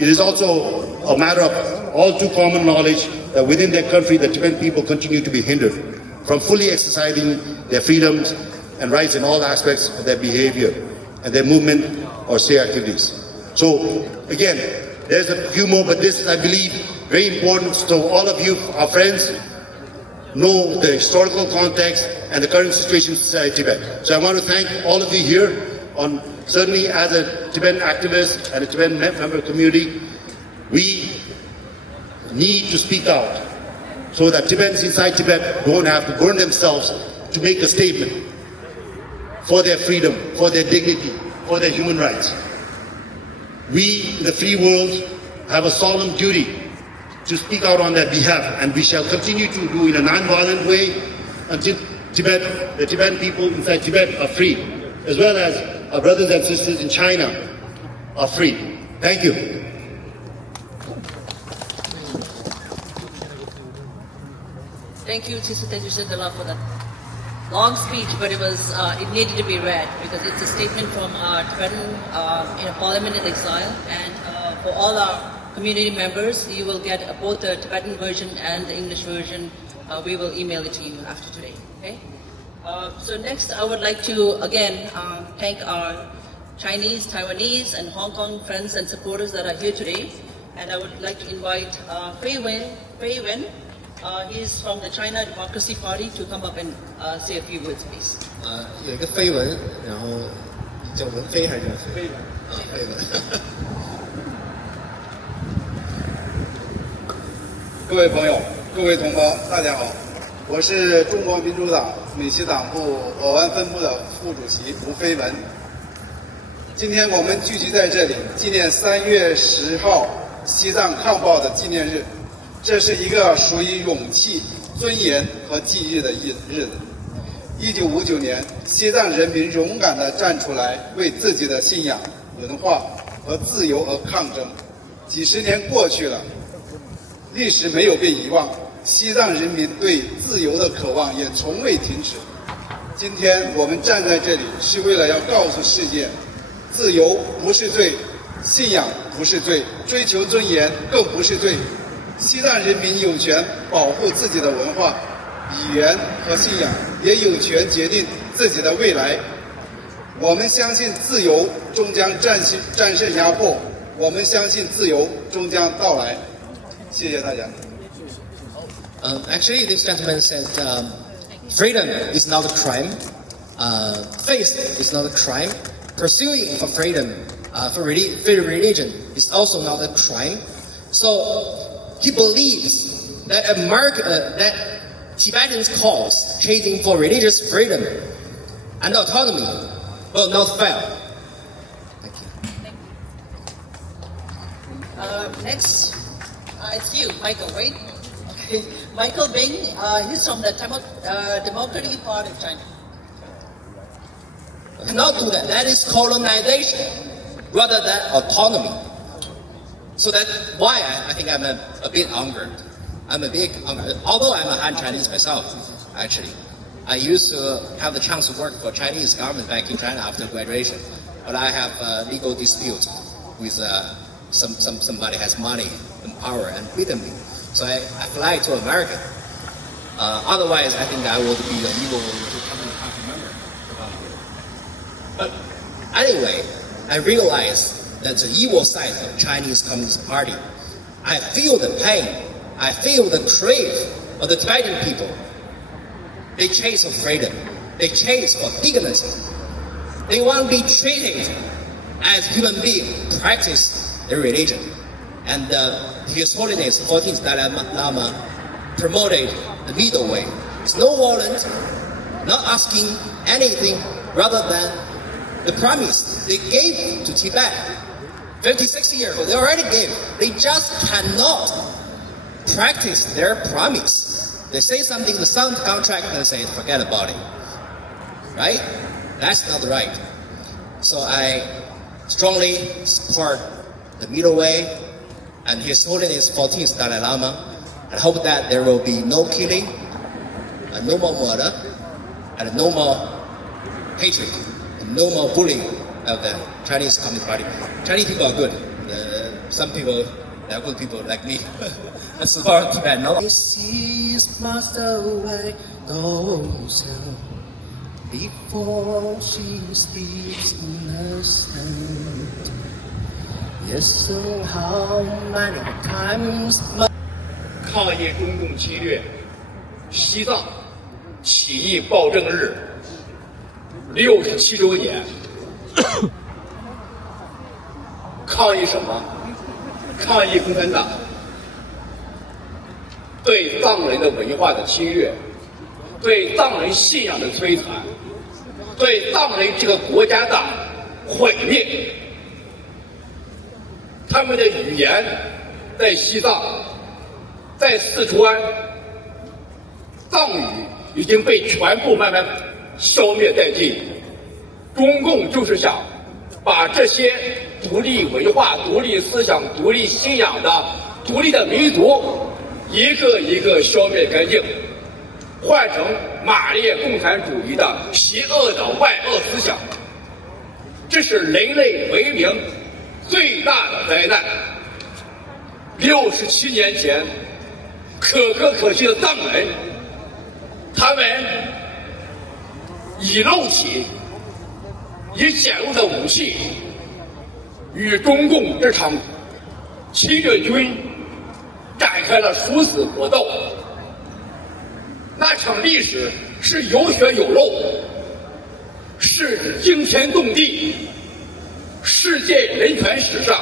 It is also a matter of all too common knowledge that within their country, the Tibetan people continue to be hindered from fully exercising their freedoms and rights in all aspects of their behavior and their movement or state activities. So, again, there's a few more, but this is, I believe, very important. So all of you, our friends, know the historical context and the current situation in Tibet. So I want to thank all of you here, certainly as a Tibetan activist and a Tibetan member community. We need to speak out so that Tibetans inside Tibet don't have to burn themselves to make a statement for their freedom, for their dignity, for their human rights. We, in the free world, have a solemn duty to speak out on their behalf, and we shall continue to do in a non-violent way until the Tibetan people inside Tibet are free, as well as our brothers and sisters in China are free. Thank you. Thank you, Chisatenju Sindala, for that long speech, but it needed to be read because it's a statement from our Tibetan Parliament in exile, and for all our community members, you will get both the Tibetan version and the English version. We will email it to you after today. Okay. So next, I would like to again thank our Chinese, Taiwanese, and Hong Kong friends and supporters that are here today, And I would like to invite Fei Wen. He's from the China Democracy Party to come up and say a few words, please. 有一个绯闻，然后叫文飞还是叫绯闻？绯闻。各位朋友、各位同胞，大家好，我是中国民主党美西党部鄂湾分部的副主席吴飞文。今天我们聚集在这里，纪念3月10号西藏抗暴的纪念日。这是一个属于勇气、尊严和记忆的日子。1959年，西藏人民勇敢地站出来，为自己的信仰、文化和自由而抗争。几十年过去了，历史没有被遗忘，西藏人民对自由的渴望也从未停止。今天我们站在这里，是为了要告诉世界，自由不是罪，信仰不是罪，追求尊严更不是罪。西藏人民有权保护自己的文化、语言和信仰，也有权决定自己的未来。我们相信自由终将战胜压迫，我们相信自由终将到来。谢谢大家。Actually, this gentleman said freedom is not a crime, faith is not a crime, pursuing for freedom for religion is also not a crime. So he believes that that Tibetans' cause chasing for religious freedom and autonomy will not fail. Thank you. Next, it's you, Michael, right? Okay. Michael Bing, he's from the Democratic Party of China. Cannot do that. That is colonization rather than autonomy. So that's why I think I'm a bit angered. I'm a big angered. Although I'm a Han Chinese myself, actually. I used to have the chance to work for Chinese government back in China after graduation. But I have a legal dispute with somebody has money and power and beaten me. So I fly to America. Otherwise, I think I would be an evil party member. But anyway, I realize that's the evil side of Chinese Communist Party. I feel the pain. I feel the crave of the Tibetan people. They chase for freedom. They chase for dignity. They want to be treated as human beings, practice their religion. And His Holiness 14th Dalai Lama promoted the middle way. It's no violence, not asking anything rather than the promise they gave to Tibet 56 years ago. They already gave. They just cannot practice their promise. They say something in the sound contract and say, forget about it. Right? That's not right. So I strongly support the middle way and His Holiness 14th Dalai Lama, and hope that there will be no killing, and no more murder, and no more hatred, and no more bullying of the Chinese Communist Party. Chinese people are good. Some people, they are good people like me. As far as Tibet, no. She's lost away those before she speaks innocent. Yes, so how many times? 抗议中共侵略西藏起义暴政日67周年，抗议什么？抗议共产党对藏人的文化的侵略，对藏人信仰的摧残，对藏人这个国家的毁灭。他们的语言在西藏，在四川，藏语已经被全部慢慢消灭殆尽。中共就是想把这些独立文化、独立思想、独立信仰的独立的民族一个一个消灭干净，换成马列共产主义的邪恶的外恶思想。这是人类文明最大的灾难。67年前，可歌可泣的藏人，他们以肉体、以简陋的武器，与中共这场侵略军展开了殊死搏斗。那场历史是有血有肉，是惊天动地，世界人权史上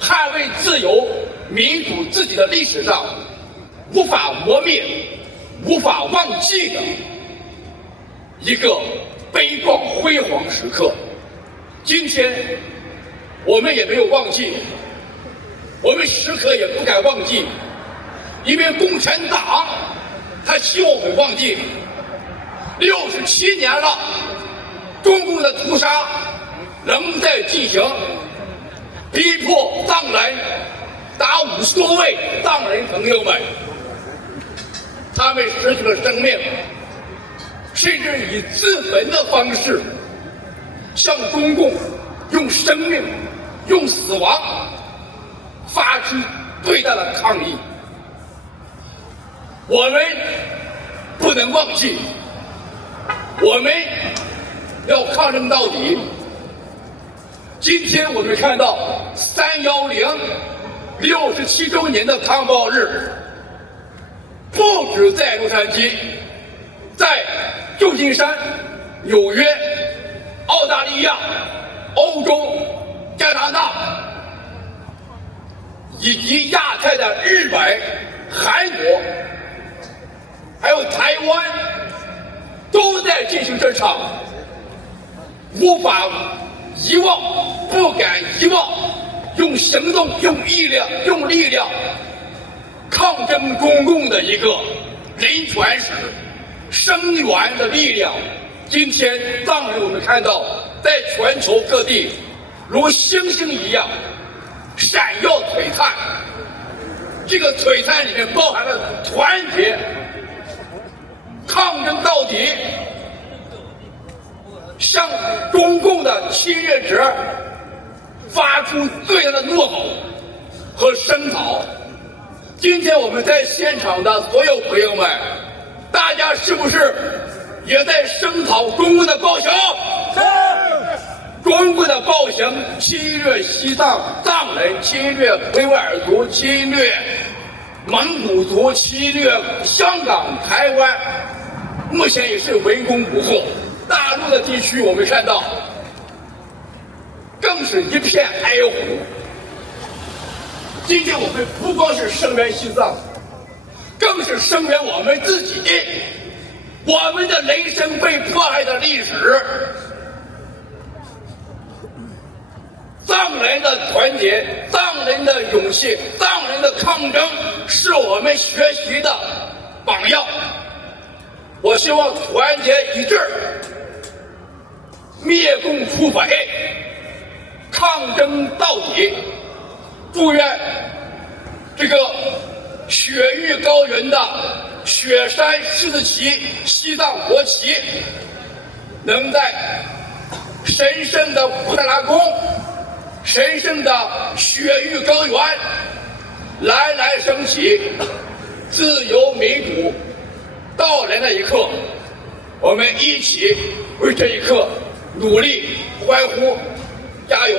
捍卫自由民主自己的历史上无法磨灭、无法忘记的一个悲壮辉煌时刻。今天我们也没有忘记，我们时刻也不敢忘记，因为共产党他希望我们忘记67年了，中共的屠杀仍在进行，逼迫藏人达50多位藏人朋友们，他们失去了生命，甚至以自焚的方式向中共用生命、用死亡发出最大的抗议。我们不能忘记，我们要抗争到底。今天我们看到310 67周年的抗暴日，不止在洛杉矶，在旧金山、纽约、澳大利亚、欧洲、加拿大，以及亚太的日本、韩国，还有台湾，都在进行这场无法遗忘、不敢遗忘，用行动、用力量抗争中共的一个人权史、声援的力量。今天藏人我们看到，在全球各地如星星一样闪耀璀璨，这个璀璨里面包含了团结、抗争到底，向中共的侵略者发出最大的怒吼和声讨。今天我们在现场的所有朋友们，大家是不是也在声讨中共的暴行？中共的暴行侵略西藏藏人，侵略维吾尔族，侵略蒙古族，侵略香港、台湾，目前也是围攻不获。大陆的地区我们看到更是一片哀嚎。今天我们不光是声援西藏，更是声援我们自己，我们的人生被迫害的历史。藏人的团结，藏人的勇气，藏人的抗争，是我们学习的榜样。我希望团结一致，灭共除匪，抗争到底。祝愿这个雪域高原的雪山狮子旗、西藏国旗，能在神圣的布达拉宫、神圣的雪域高原冉冉升起，自由民主到来那一刻，我们一起为这一刻努力欢呼加油。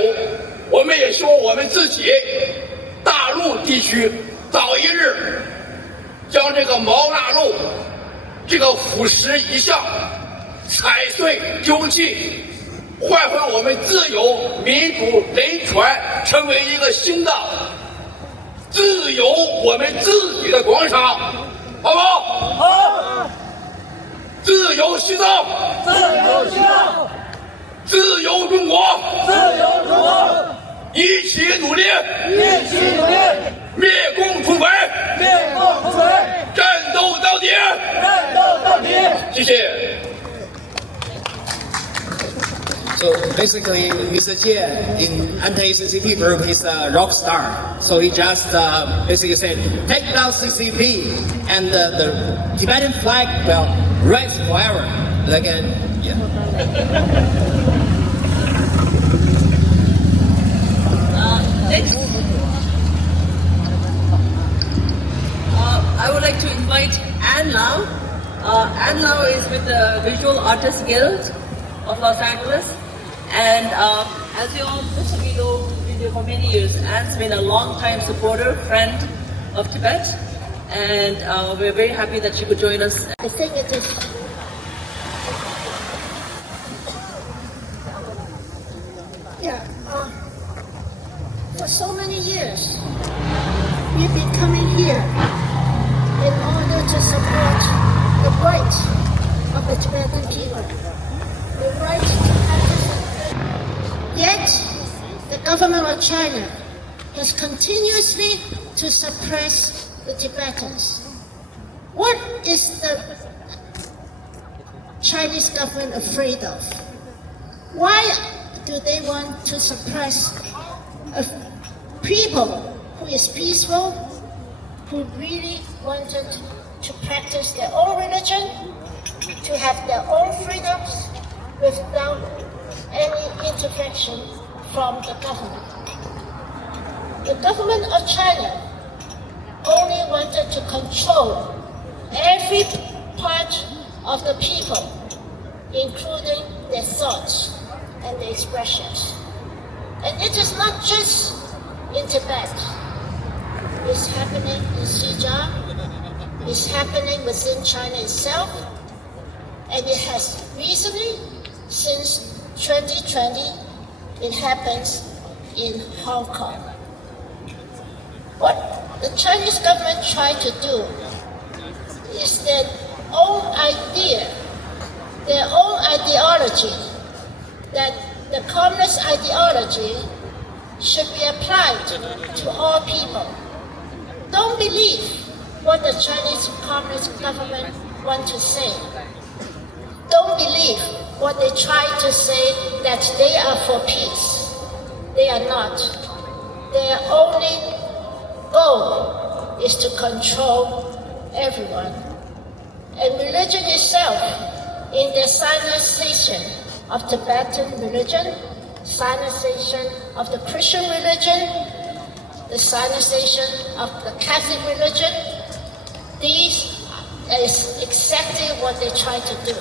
我们也希望我们自己大陆地区早一日将这个毛腊路、这个腐蚀遗像踩碎丢弃，换回我们自由民主人权，成为一个新的自由我们自己的广场，好不好？好。自由西藏，自由西藏，自由中国，自由中国，一起努力，一起努力，灭共除匪，灭共除匪，战斗到底，战斗到底。谢谢。So basically, Mr. Jie in anti-CCP group is a rock star. So he just basically said, take down CCP and the Tibetan flag will rise forever. Again, yeah. Next, I would like to invite Anne Lau. Anne Lau is with the Visual Artists Guild of Los Angeles. And as you all possibly know, you for many years. Anne's been a long-time supporter, friend of Tibet, and we're very happy that she could join us. I think it is for so many years we've been coming here in order to support the rights of the Tibetan people, the right to practice. Yet the government of China has continuously to suppress the Tibetans. What is the Chinese government afraid of? Why do they want to suppress a people who is peaceful, who really wanted to practice their own religion, to have their own freedoms without any intervention from the government? The government of China only wanted to control every part of the people, including their thoughts and their expressions. And it is not just in Tibet. It's happening in Xinjiang. It's happening within China itself. And it has recently, since 2020, it happens in Hong Kong. What the Chinese government tried to do is their own idea, their own ideology, that the communist ideology should be applied to all people. Don't believe what the Chinese Communist government want to say. Don't believe what they try to say, that they are for peace. They are not. Their only goal is to control everyone. And religion itself, in their Sinicization of Tibetan religion, Sinicization of the Christian religion, the Sinicization of the Catholic religion, these is exactly what they try to do.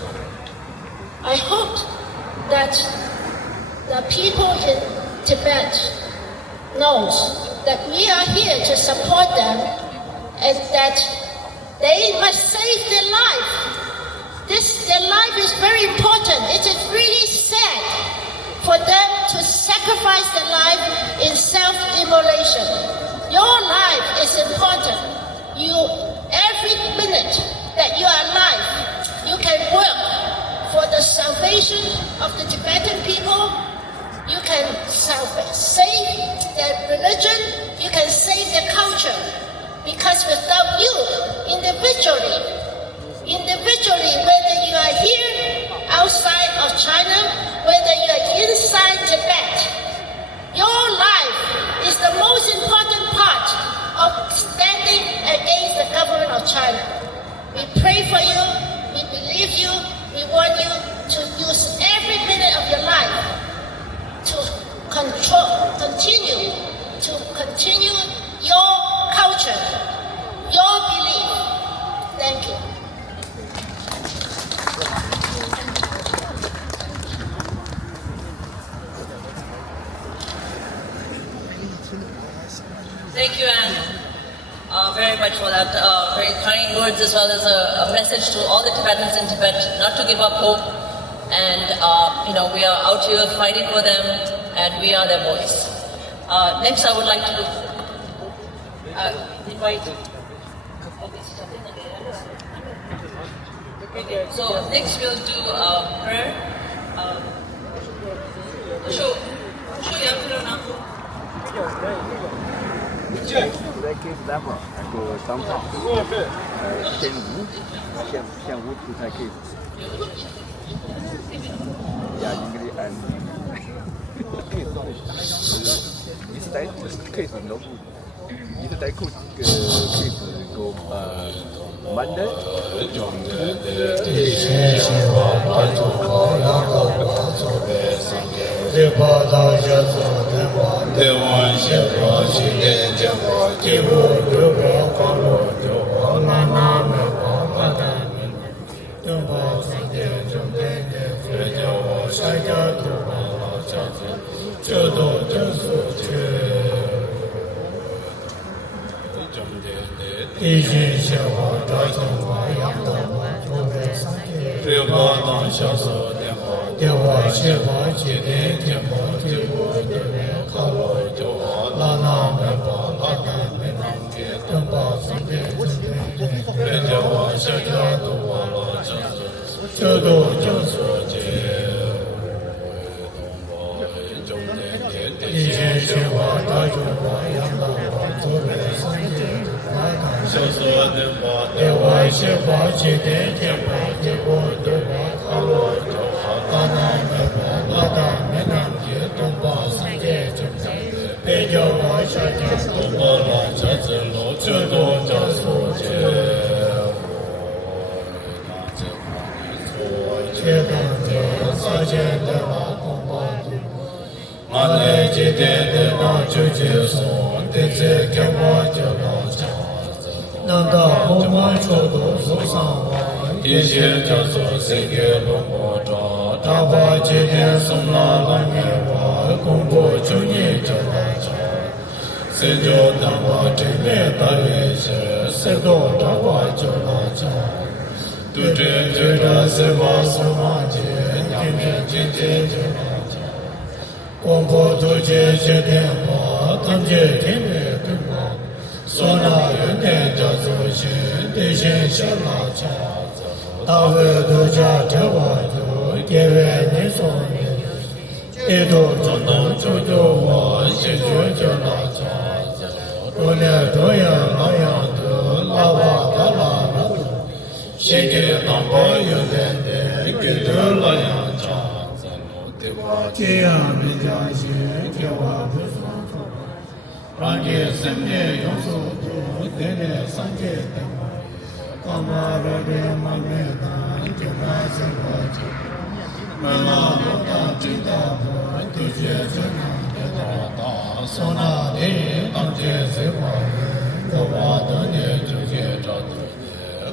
I hope that the people in Tibet knows that we are here to support them and that they must save their life. Their life is very important. It is really sad for them to sacrifice their life in self-immolation. Your life is important. Every minute that you are alive, you can work for the salvation of the Tibetan people. You can save their religion. You can save their culture. Because without you, individually, whether you are here, outside of China, whether you are inside Tibet, your life is the most important part of standing against the government of China. We pray for you, we believe you, we want you to use every minute of your life to continue your culture, your belief. Thank you. Thank you, Anne, very much for that very kind words, as well as a message to all the Tibetans in Tibet not to give up hope. And we are out here fighting for them, and we are their voice. Next, I would like to invite. So next, we'll do prayer. Show这都真是地心鲜活照成我阳光我周围三界对我当小手电火电火鲜活祭奠天魔对我对面卡罗就我拉那门巴拉达门南边东巴三界人家我小家都我了这都就是结地心鲜活照成我阳光我周围三界小手电火电火鲜活祭奠天魔对我对面卡罗就我拉那门巴拉达门南边东巴三界陪着我小家东巴拉这只路这都叫素洁切当着三千的马公巴马来祭奠的那就结束对这给我就老家难道我们出都受伤亡一些叫做谁给龙我抓大把祭奠送了来面我公布就你就老家谁就当我真面大一些谁都当我就老家对这觉得谁把手忘记天天天天就老家公布都接些电话当街天天对我说那人天叫做心对心小老家大卫都家这我就电话你说一度主动救救我解决就老家多年多样那样的拉瓦达拉拉现在当朋友的给的那样家这样的家庭叫我不说让你身边有所图带来三界的干嘛这边慢慢的就把生活去慢慢的知道我对决真的说那里当街生活我把的你就接着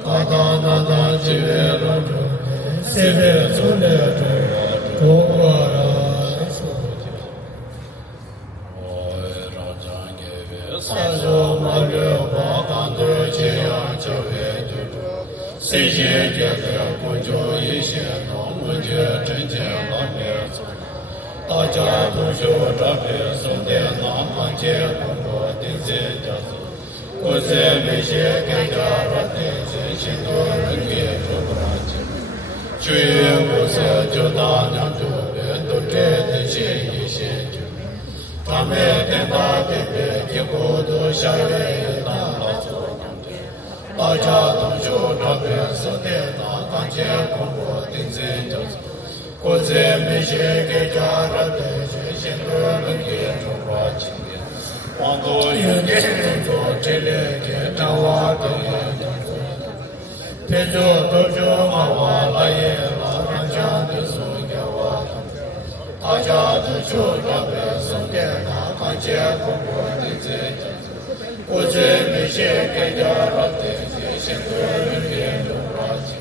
大大那大几位老主谁会做了这中国人三说马六八刚的这样就会谁先觉得不就一些农我觉真正老面子大家都学这边送的那么结婚过的这家子我在没些给家人的这些多人给做不了解去我是就大娘这边都这的些一些他们跟他对面结果都下来当老祖大家都学这边送的那刚结婚过的这家子我在没些给家人的这些多人给做不了解王都有点做这类的张华的天主都说马华来也老人家的送给我大家都说这边送的那刚结婚过的这家我在没些给家人的这些多人给做不了解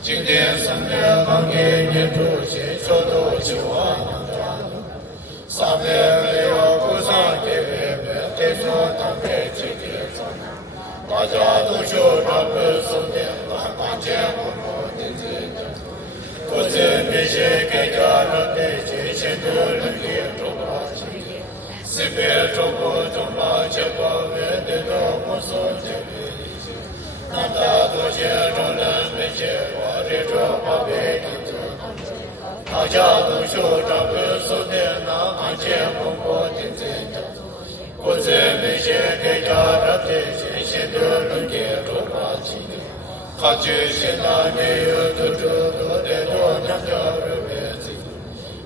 今天三月刚给年主席说都希望三月没有不上给别说他们去给大家都说这个送的那刚结婚过的这家我在没些给家人的这些多人给做不了解随便中国中把结果为的都不说这个那大多些中人没结果这种话别听大家都说这个送的那刚结婚过的这家我在没些给家人的这些多人给做不了解他这些那没有都这个的多娘家人别子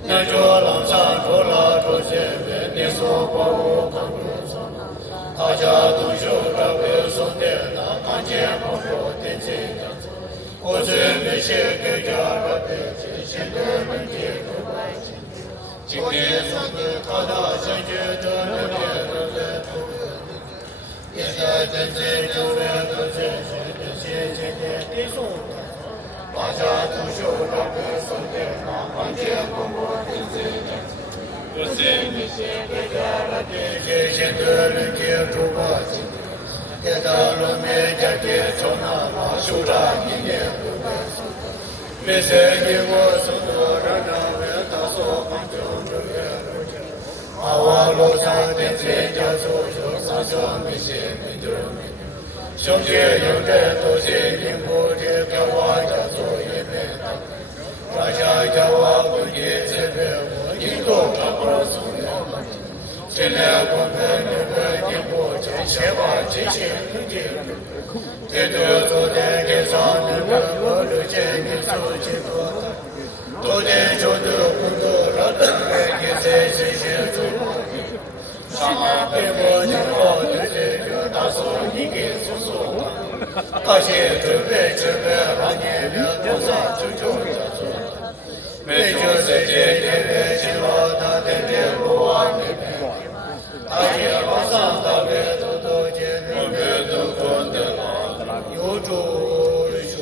娘家郎上做了这些别的说过我刚不说大家都说这个送的那刚结婚过的这家我在没些给家人的这些多人给做不了解今天上的他的相觉的那边都在也在真正就为的这些今天的送的大家都说这个送的那刚结婚过的这家我在没些给家人的这些多人给做不了解也到了每家的中南马修拉一年不败。没谁给我送多人的为大所帮助的月路径。我路上的这条走就上上没些没得没。兄弟有的都是宁不的给我家做一辈子。大家叫我不给这边我一个大伙送了嘛。现在我们那个宁不这些话这些东西，这个昨天给上那个我路见你手机多，昨天就得工作了，给这些做。上海北国宁波的这个大所你给叔叔，那些准备把你的多少就做。没就是这些希望他天天不完美，大街往上大街都见面，都过得好，有助手。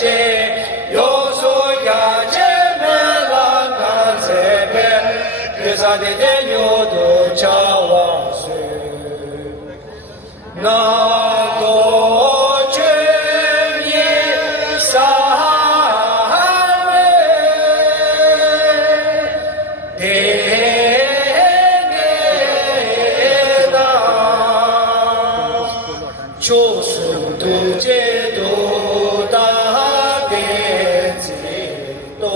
시 요소야 제메란 간세베 그사대대 요도 자와수 나도 주님 사랑해 대내다 조수도 제도 다 되지도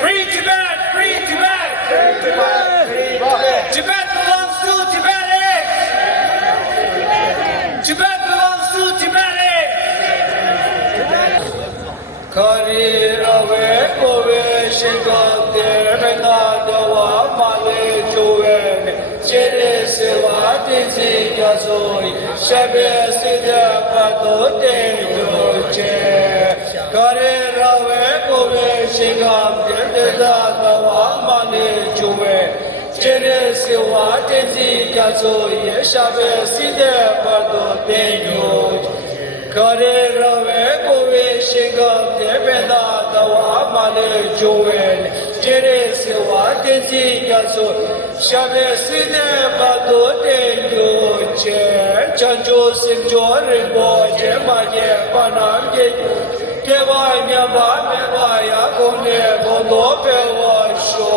Free Tibet! Free Tibet! Tibet belongs to Tibetans! Tibet belongs to Tibetans! Karirawe kove shigate menadawa male joen Chere sewa tizi yazoi Shabe sida pato tenyo che Karirawe kove shigate menadawa male joen Chere sewa tizi yazoi Shabe sida pato tenyo Kare rave kove shigate bedadawa male joen Jere sewa tenzi yaso shabe sine bado tenyo che Chanjo simjo rinpo che maje panam ye Kewa nyamba mewa ya kone bodo pewa sho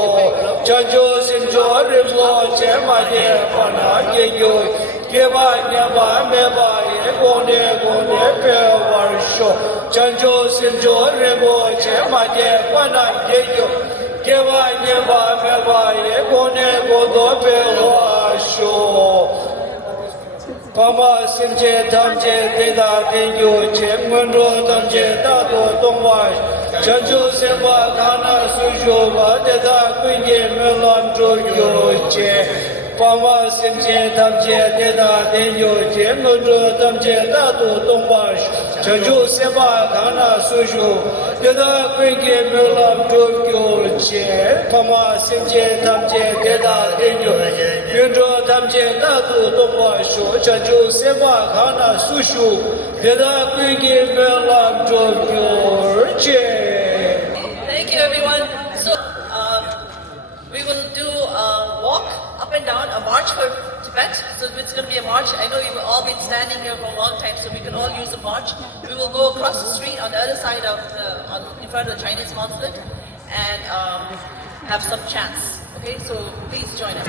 Chanjo simjo rinpo che maje panam ye yo Kewa nyamba mewa ya kone pewa sho Chanjo simjo rinpo che maje panam ye yo Kewa nyamba mewa ya kone bodo pewa sho Pama simche tamche teta tenyo che Mwenro tamche tato tongwa Chanchu semba kana sujo wa teta kuinge melam joyo che Pama simche tamche teta tenyo che Mwenro tamche tato tongwa Chanchu semba kana sujo teta kuinge melam joyo che Pama simche tamche teta tenyo Mwenro tamche tato tongwa Chanchu semba kana sujo teta kuinge melam joyo che Thank you, everyone. So, we will do a walk up and down, a march for Tibet. So it's going to be a march. I know you've all been standing here for a long time, so we can all use a march. We will go across the street on the other side of in front of the Chinese consulate and have some chants. Okay, so please join us.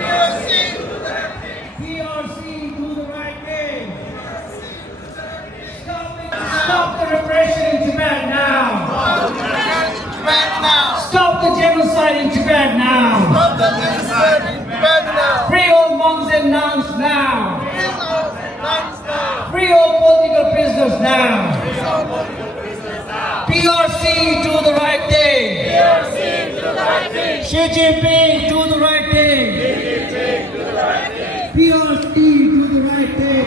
PRC, do the right thing. Stop the repression in Tibet now. Stop the genocide in Tibet now. Free all monks and nuns now. Free all political prisoners now. PRC, do the right thing. Xi Jinping, do the right thing. PRC, do the right thing.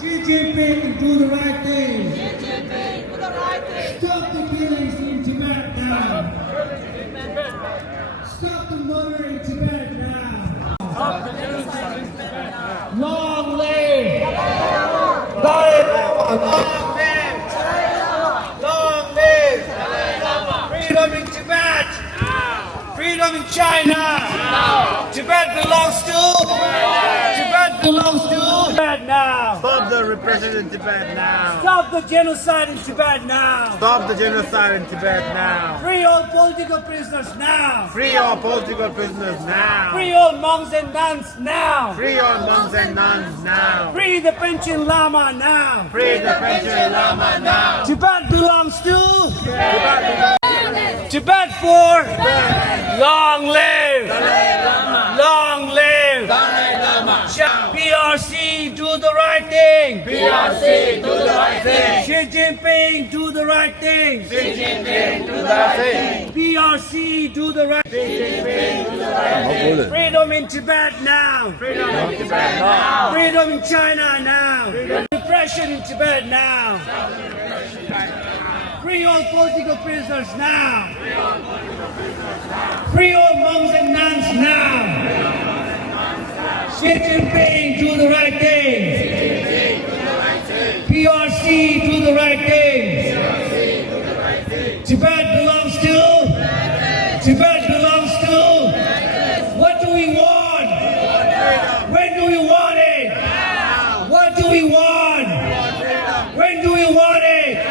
Xi Jinping, do the right thing. Stop the killings in Tibet now. Stop the murder in Tibet now. Long live Dalai Lama. Long live freedom in Tibet. Freedom in China. Tibet belongs to Tibet now. Stop the repression in Tibet now. Stop the genocide in Tibet now. Stop the genocide in Tibet now. Free all political prisoners now. Free all political prisoners now. Free all monks and nuns now. Free all monks and nuns now. Free the Panchen Lama now. Free the Panchen Lama now. Tibet belongs to Tibet for long live. Long live. Dalai Lama. PRC PRC, do the right thing. PRC, do the right thing. Xi Jinping, do the right thing. Xi Jinping, do the right thing. PRC, do the right thing. Xi Jinping, do the right thing. Freedom in Tibet now. Freedom in Tibet now. Freedom in China now. Repression in Tibet now. Free all political prisoners now. Free all monks and nuns now. Xi Jinping, do the right thing. PRC, do the right thing. Tibet belongs to. Tibet belongs to. What do we want? When do we want it? What do we want? When do we want it?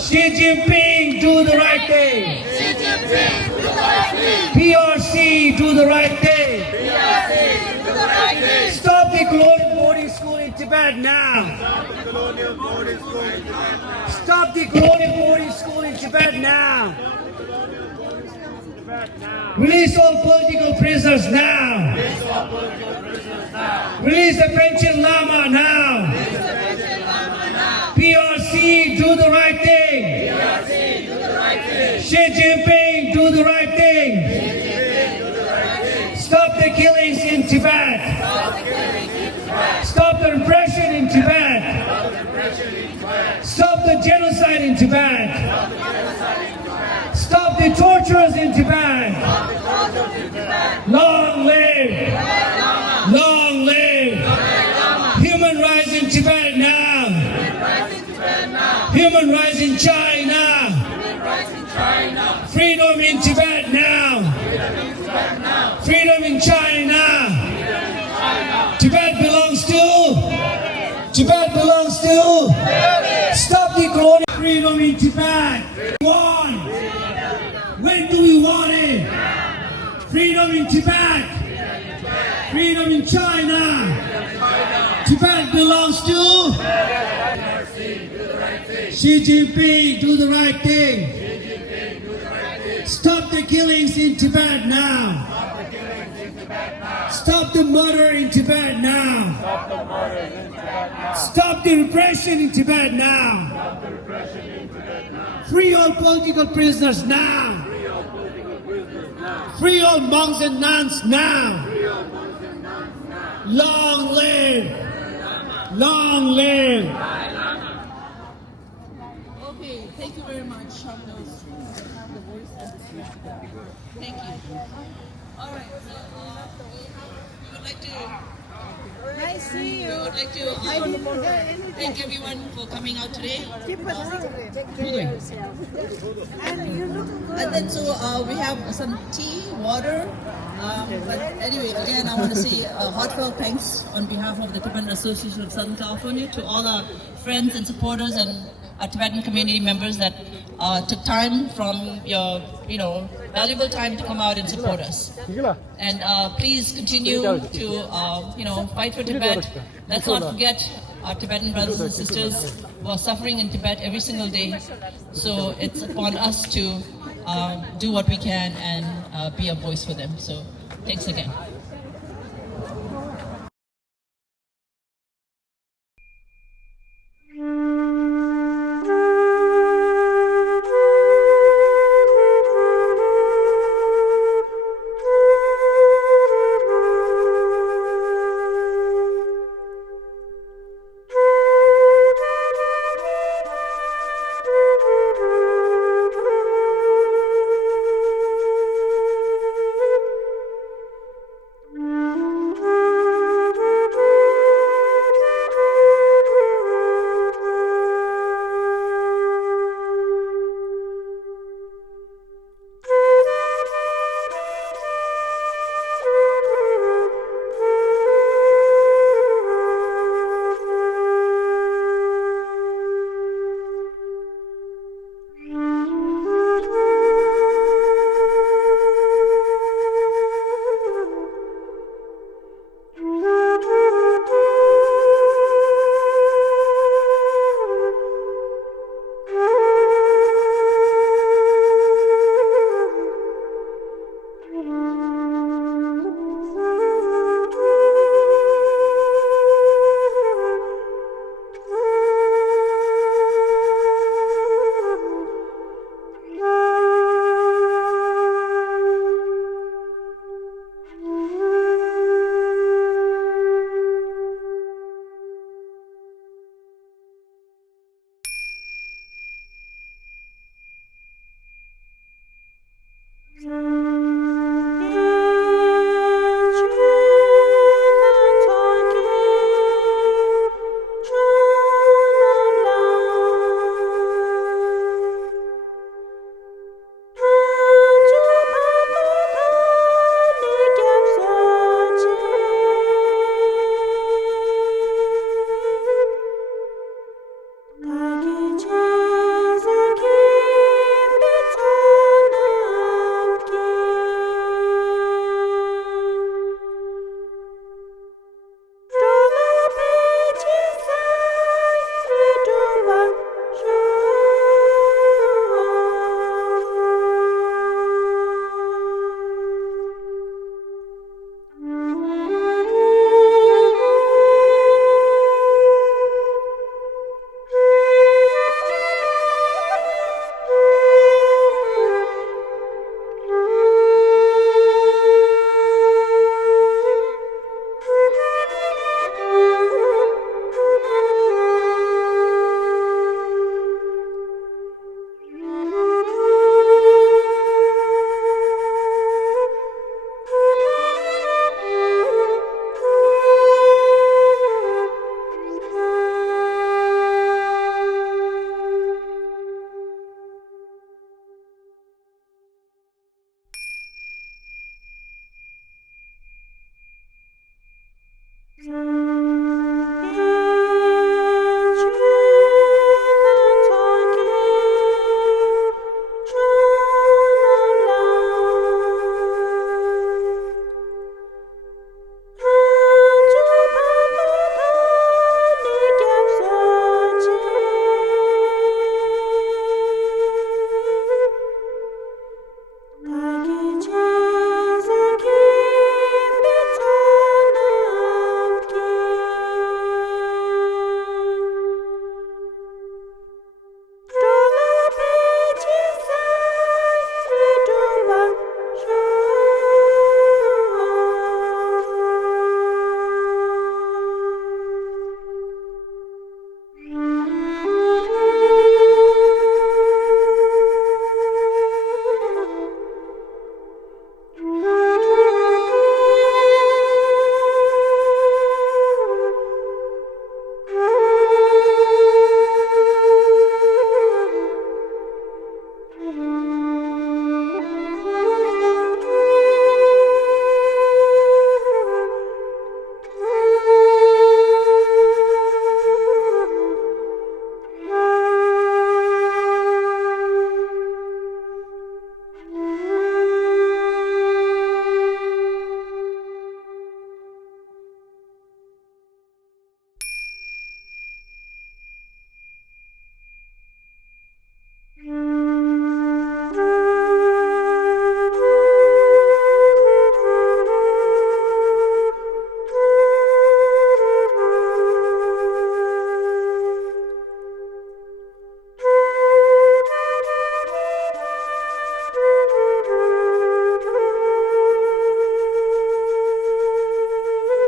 Xi Jinping, do the right thing. Xi Jinping, do the right thing. PRC, do the right thing. PRC, do the right thing. Stop the colonial boarding school in Tibet now. Stop the colonial boarding school in Tibet now. Release all political prisoners now. Release the Panchen Lama now. PRC, do the right thing. Xi Jinping, do the right thing. Stop the killings in Tibet. Stop the repression in Tibet. Stop the genocide in Tibet. Stop the tortures in Tibet. Long live. Long live. Human rights in Tibet now. Human rights in China. Freedom in Tibet now. Freedom in China. Tibet belongs to. Tibet belongs to. Stop the colonial freedom in Tibet. Want. When do we want it? Freedom in Tibet. Freedom in China. Tibet belongs to. Xi Jinping, do the right thing. Stop the killings in Tibet now. Stop the murder in Tibet now. Stop the repression in Tibet now. Free all political prisoners now. Free all monks and nuns now. Long live. Long live. Okay, thank you very much, Shamdos. The voice and the speech. Thank you. All right, so we would like to. I see you. We would like to thank everyone for coming out today. Keep take care of yourself. And you look good. And then so we have some tea, water. But anyway, again, I want to say heartfelt thanks on behalf of the Tibetan Association of Southern California to all our friends and supporters and our Tibetan community members that took time from your, valuable time to come out and support us. And please continue to, fight for Tibet. Let's not forget our Tibetan brothers and sisters who are suffering in Tibet every single day. So it's upon us to do what we can and be a voice for them. So thanks again.